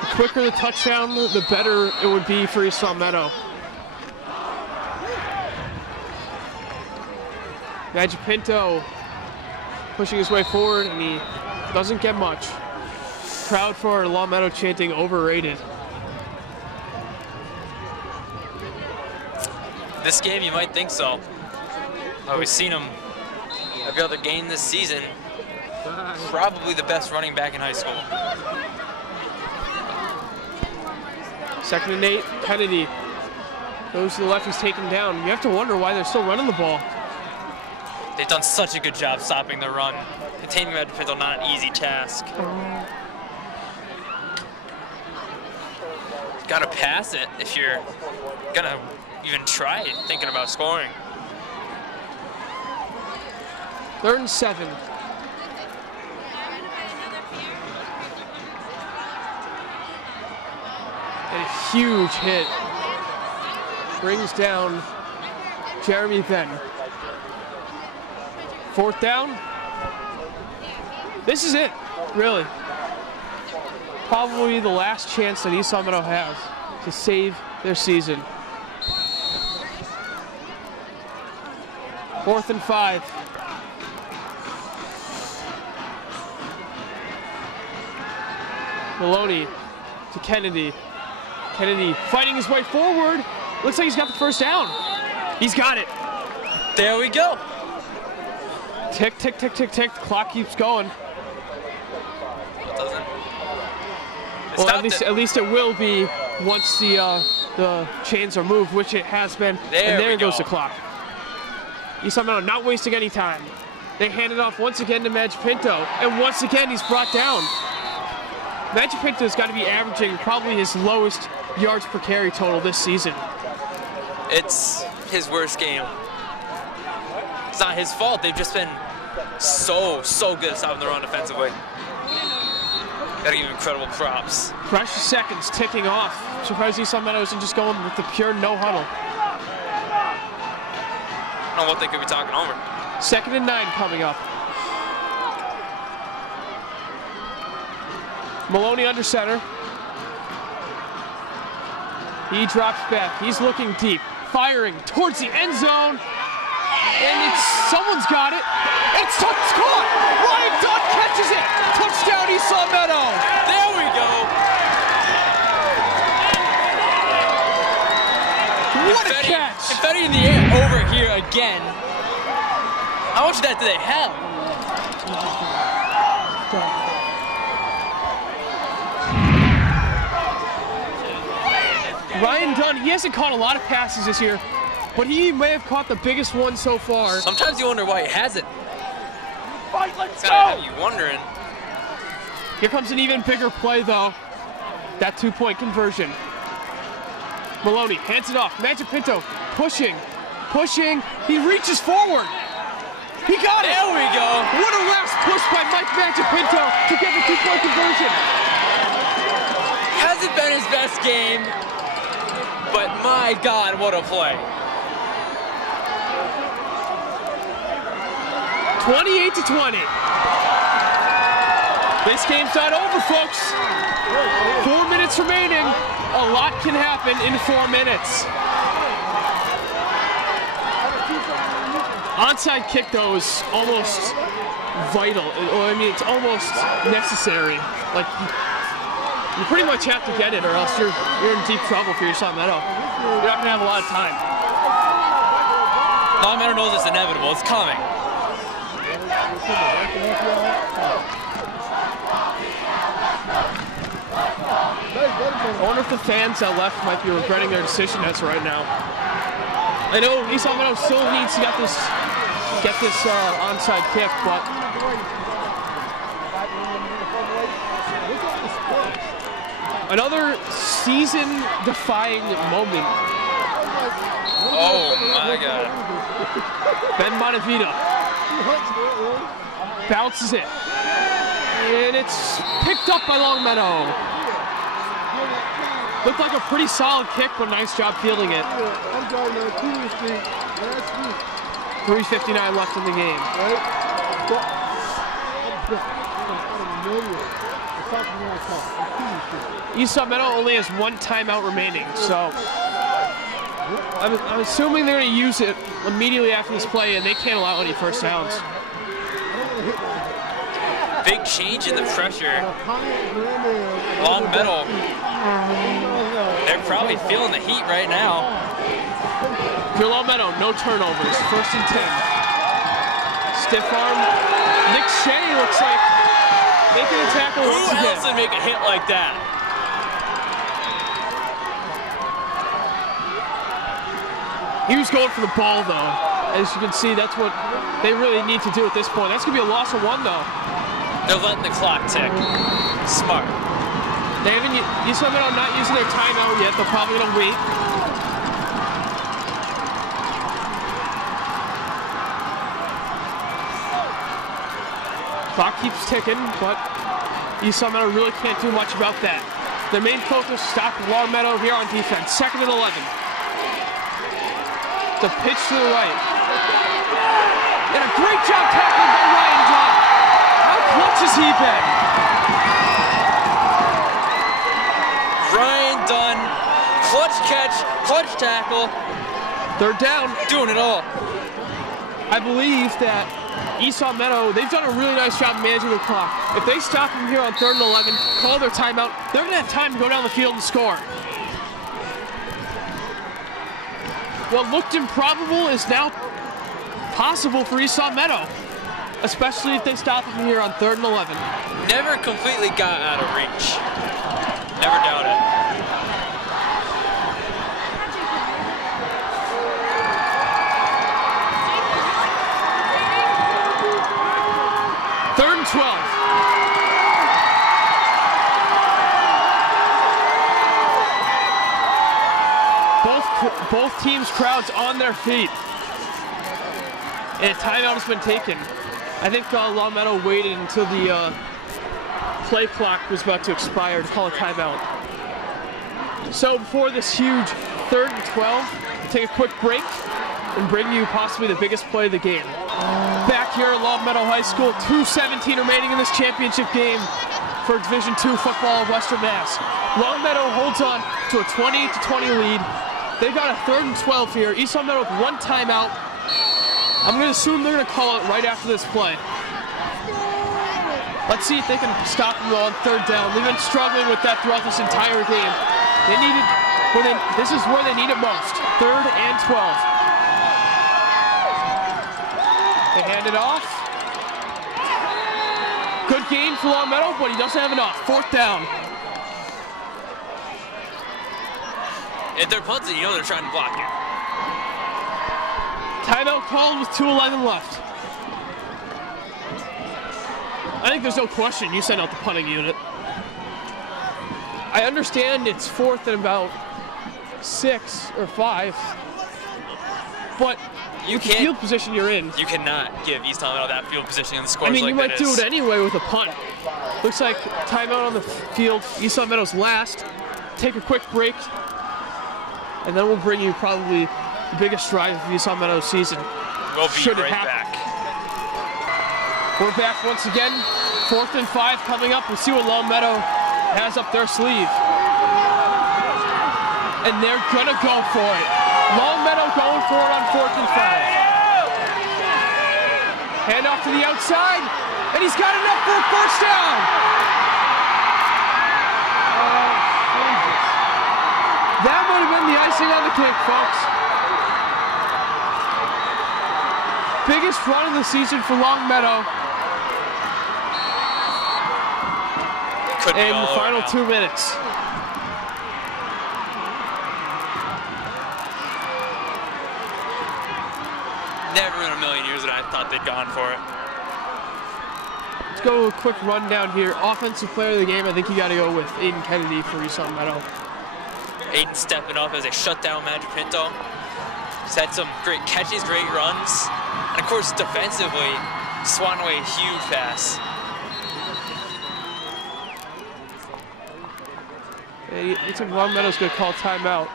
The quicker the touchdown, the better it would be for Esau Meadow. Magic Pinto pushing his way forward, and he doesn't get much. Crowd for Longmeadow chanting overrated. This game, you might think so. We've seen him every other game this season. Probably the best running back in high school. 2nd and 8, Kennedy goes to the left, he's taken down. You have to wonder why they're still running the ball. They've done such a good job stopping the run. Containing Magic Pinto, not an easy task. Gotta pass it if you're gonna even try it, thinking about scoring. 3rd and 7. And a huge hit brings down Jeremy Benn. 4th down. This is it, really. Probably the last chance that Esau Meadow has to save their season. 4th and 5. Maloney to Kennedy. Kennedy fighting his way forward. Looks like he's got the 1st down. He's got it. There we go. Tick, tick, tick, tick, tick. The clock keeps going. It doesn't. Well, at least it will be once the chains are moved, which it has been. And there goes the clock. Esau Meadow not wasting any time. They hand it off once again to Madge Pinto, and once again he's brought down. Madge Pinto's got to be averaging probably his lowest yards per carry total this season. It's his worst game. It's not his fault. They've just been so good at stopping the run defensively. Gotta give him incredible props. Precious seconds ticking off. Surprised Esau Meadow isn't just going with the pure no huddle. I don't know what they could be talking over. 2nd and 9 coming up. Maloney under center. He drops back. He's looking deep. Firing towards the end zone. And someone's got it. It's caught. Ryan Dunn catches it. Touchdown, Esau Meadow. There we go. What a catch. Confetti in the air over here again. How much of that do they have? Ryan Dunn, he hasn't caught a lot of passes this year, but he may have caught the biggest one so far. Sometimes you wonder why he hasn't. Fight, let's It's go! gotta have you wondering. Here comes an even bigger play, though. That 2-point conversion. Maloney hands it off. Magic Pinto pushing. He reaches forward. He got it. There we go. What a last push by Mike Magic Pinto to get the 2-point conversion. Hasn't been his best game, but my God, what a play. 28-20. This game's not over, folks. 4 minutes remaining. A lot can happen in 4 minutes. Onside kick, though, is almost vital. I mean, it's almost necessary. Like, you pretty much have to get it, or else you're in deep trouble for your Esau Meadow. You're not gonna have a lot of time. Longmeadow knows it's inevitable. It's coming. I wonder if the fans that left might be regretting their decision as of right now. I know Esau Meadow still needs to get this onside kick, but another season-defying moment. Oh my God. Ben Bonavita bounces it, and it's picked up by Longmeadow. Looked like a pretty solid kick, but nice job fielding it. 3:59 left in the game. Esau Meadow only has 1 timeout remaining, so I'm assuming they're going to use it immediately after this play, and they can't allow any first downs. Big change in the pressure. Longmeadow, they're probably feeling the heat right now. For Longmeadow, no turnovers. 1st and 10. Stiff arm. Nick Shea looks like making a tackle once Who again. else would make a hit like that? He was going for the ball, though. As you can see, that's what they really need to do at this point. That's going to be a loss of 1, though. They're letting the clock tick. Smart. They haven't. Esau Meadow not using their timeout yet. They're probably going to wait. Clock keeps ticking, but Esau Meadow really can't do much about that. Their main focus is stopping Longmeadow here on defense. 2nd and 11. The pitch to the right. And a great job tackling by Ryan Dunn. How clutch has he been? Ryan Dunn, clutch catch, clutch tackle. 3rd down. Doing it all. I believe that Esau Meadow, they've done a really nice job managing the clock. If they stop him here on 3rd and 11, call their timeout, they're going to have time to go down the field and score. What looked improbable is now possible for Esau Meadow, especially if they stop him here on 3rd and 11. Never completely got out of reach. Never doubt it. Third and 12. Both teams' crowds on their feet. And a timeout has been taken. I think Longmeadow waited until the play clock was about to expire to call a timeout. So before this huge 3rd and 12, we'll take a quick break and bring you possibly the biggest play of the game. Back here at Longmeadow High School, 2:17 remaining in this championship game for Division II football of Western Mass. Longmeadow holds on to a 28-20 lead. They've got a 3rd and 12 here. Esau Meadow with 1 timeout. I'm going to assume they're going to call it right after this play. Let's see if they can stop them on third down. They've been struggling with that throughout this entire game. They needed, this is where they need it most. 3rd and 12. They hand it off. Good gain for Longmeadow, but he doesn't have enough. 4th down. If they're punting, you know they're trying to block you. Timeout called with 2:11 left. I think there's no question you sent out the punting unit. I understand it's 4th and about 6 or 5, but you with the field position you're in, you cannot give East Longmeadow that field position in the scores. I mean, like you might do it anyway with a punt. Looks like timeout on the field. East Longmeadow's last. Take a quick break, and then we'll bring you probably the biggest drive of Esau Meadow's season. We'll be right back. We're back once again. 4th and 5 coming up. We'll see what Longmeadow has up their sleeve. And they're gonna go for it. Longmeadow going for it on 4th and 5. Hand off to the outside, and he's got enough for a first down. That would have been the icing on the cake, folks. Biggest run of the season for Longmeadow. In the final 2 minutes. Never in a million years that I thought they'd gone for it. Let's go a quick rundown here. Offensive player of the game, I think you got to go with Aiden Kennedy for Esau Meadow. Aiden stepping up as they shut down Magic Pinto. He's had some great catches, great runs. And of course, defensively, swatting away a huge pass. It's like Longmeadow's going to call timeout.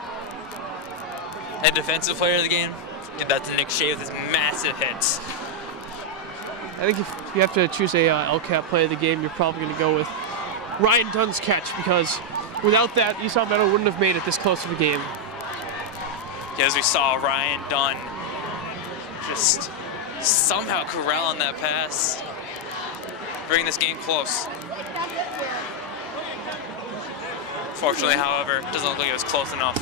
And defensive player of the game, and that's Nick Shea with his massive hits. I think if you have to choose a LCAP play of the game, you're probably going to go with Ryan Dunn's catch, because without that, Esau Meadow wouldn't have made it this close to the game. Yeah, as we saw Ryan Dunn just somehow corralling that pass, bringing this game close. Fortunately, however, it doesn't look like it was close enough.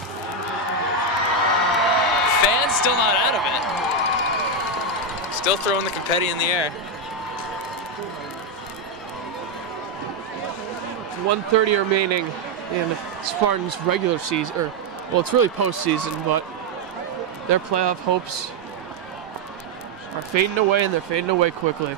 Fans still not out of it. Still throwing the confetti in the air. 1:30 remaining in Spartans' regular season, or well, it's really postseason, but their playoff hopes are fading away, and they're fading away quickly.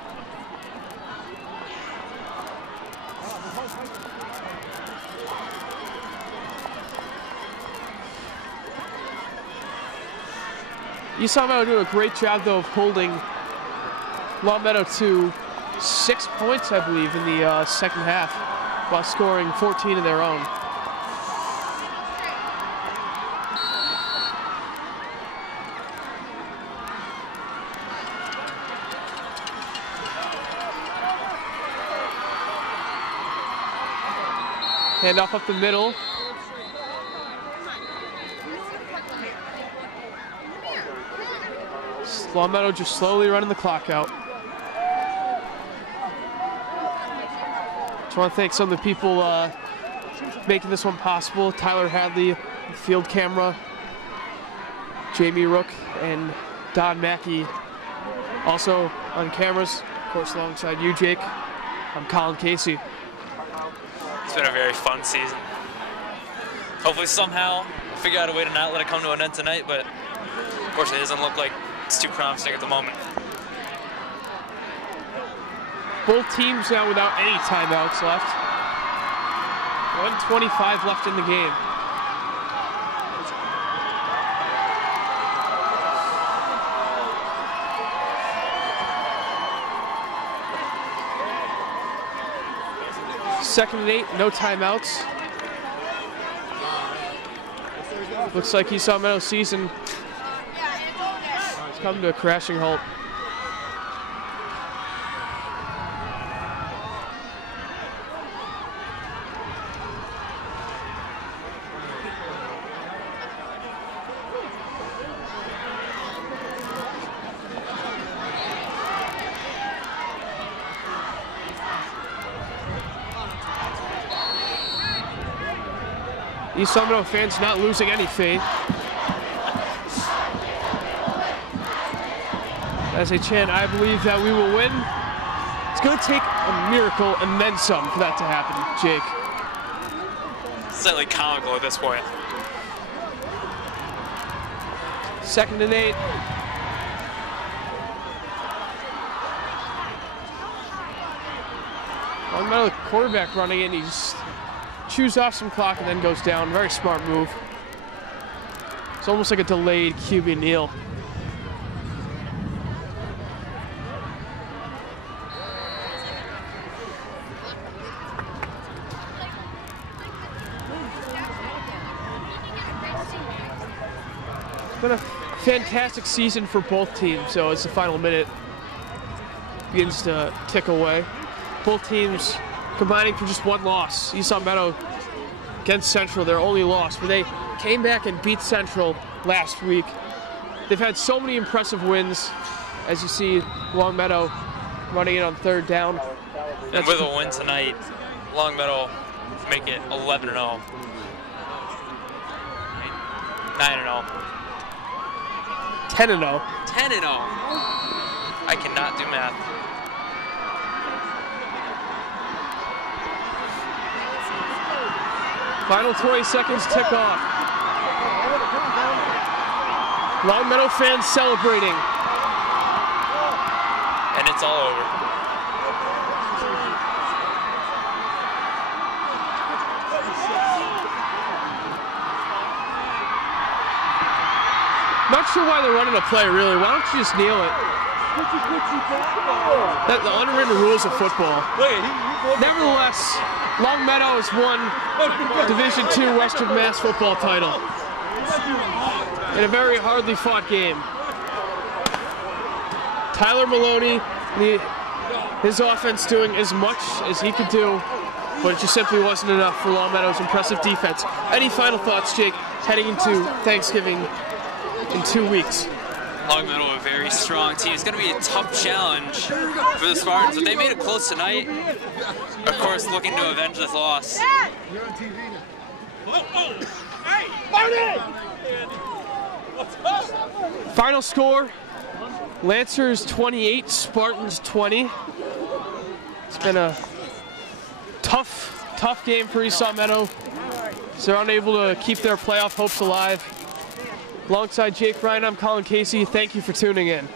Esau Meadow doing a great job, though, of holding Longmeadow to 6 points, I believe, in the second half, while scoring 14 of their own. Hand off up the middle. Longmeadow just slowly running the clock out. Just want to thank some of the people making this one possible. Tyler Hadley, field camera, Jamie Rook, and Don Mackey also on cameras. Of course, alongside you, Jake. I'm Colin Casey. It's been a very fun season. Hopefully somehow we'll figure out a way to not let it come to an end tonight, but of course it doesn't look like it's too promising at the moment. Both teams now without any timeouts left. 1:25 left in the game. Second and 8, no timeouts. Looks like Esau Meadow's season has come to a crashing halt. Esau Meadow fans not losing any faith as they chant, "I believe that we will win." It's going to take a miracle and then some for that to happen, Jake. Slightly comical at this point. 2nd and 8. Longmeadow quarterback running in, he just chews off some clock and then goes down. Very smart move. It's almost like a delayed QB kneel. It's been a fantastic season for both teams, so as the final minute begins to tick away. Both teams combining for just one loss. Esau Meadow against Central, their only loss, but they came back and beat Central last week. They've had so many impressive wins, as you see Longmeadow running in on 3rd down. And with a win tonight, Longmeadow make it 11-0. 9-0. 10-0. 10-0. I cannot do math. Final 20 seconds tick off. Longmeadow fans celebrating. And it's all over. Not sure why they're running a play, really. Why don't you just kneel it? That's the unwritten rules of football. Nevertheless, Longmeadow has won Division II Western Mass football title in a very hardly fought game. Tyler Maloney, his offense doing as much as he could do, but it just simply wasn't enough for Longmeadow's impressive defense. Any final thoughts, Jake, heading into Thanksgiving in 2 weeks? Longmeadow, a very strong team. It's going to be a tough challenge for the Spartans, but they made it close tonight. Of course, looking to avenge this loss. You're on TV now. Hey, Marty! Final score, Lancers 28, Spartans 20. It's been a tough game for Esau Meadow. So they're unable to keep their playoff hopes alive. Alongside Jake Ryan, I'm Colin Casey. Thank you for tuning in.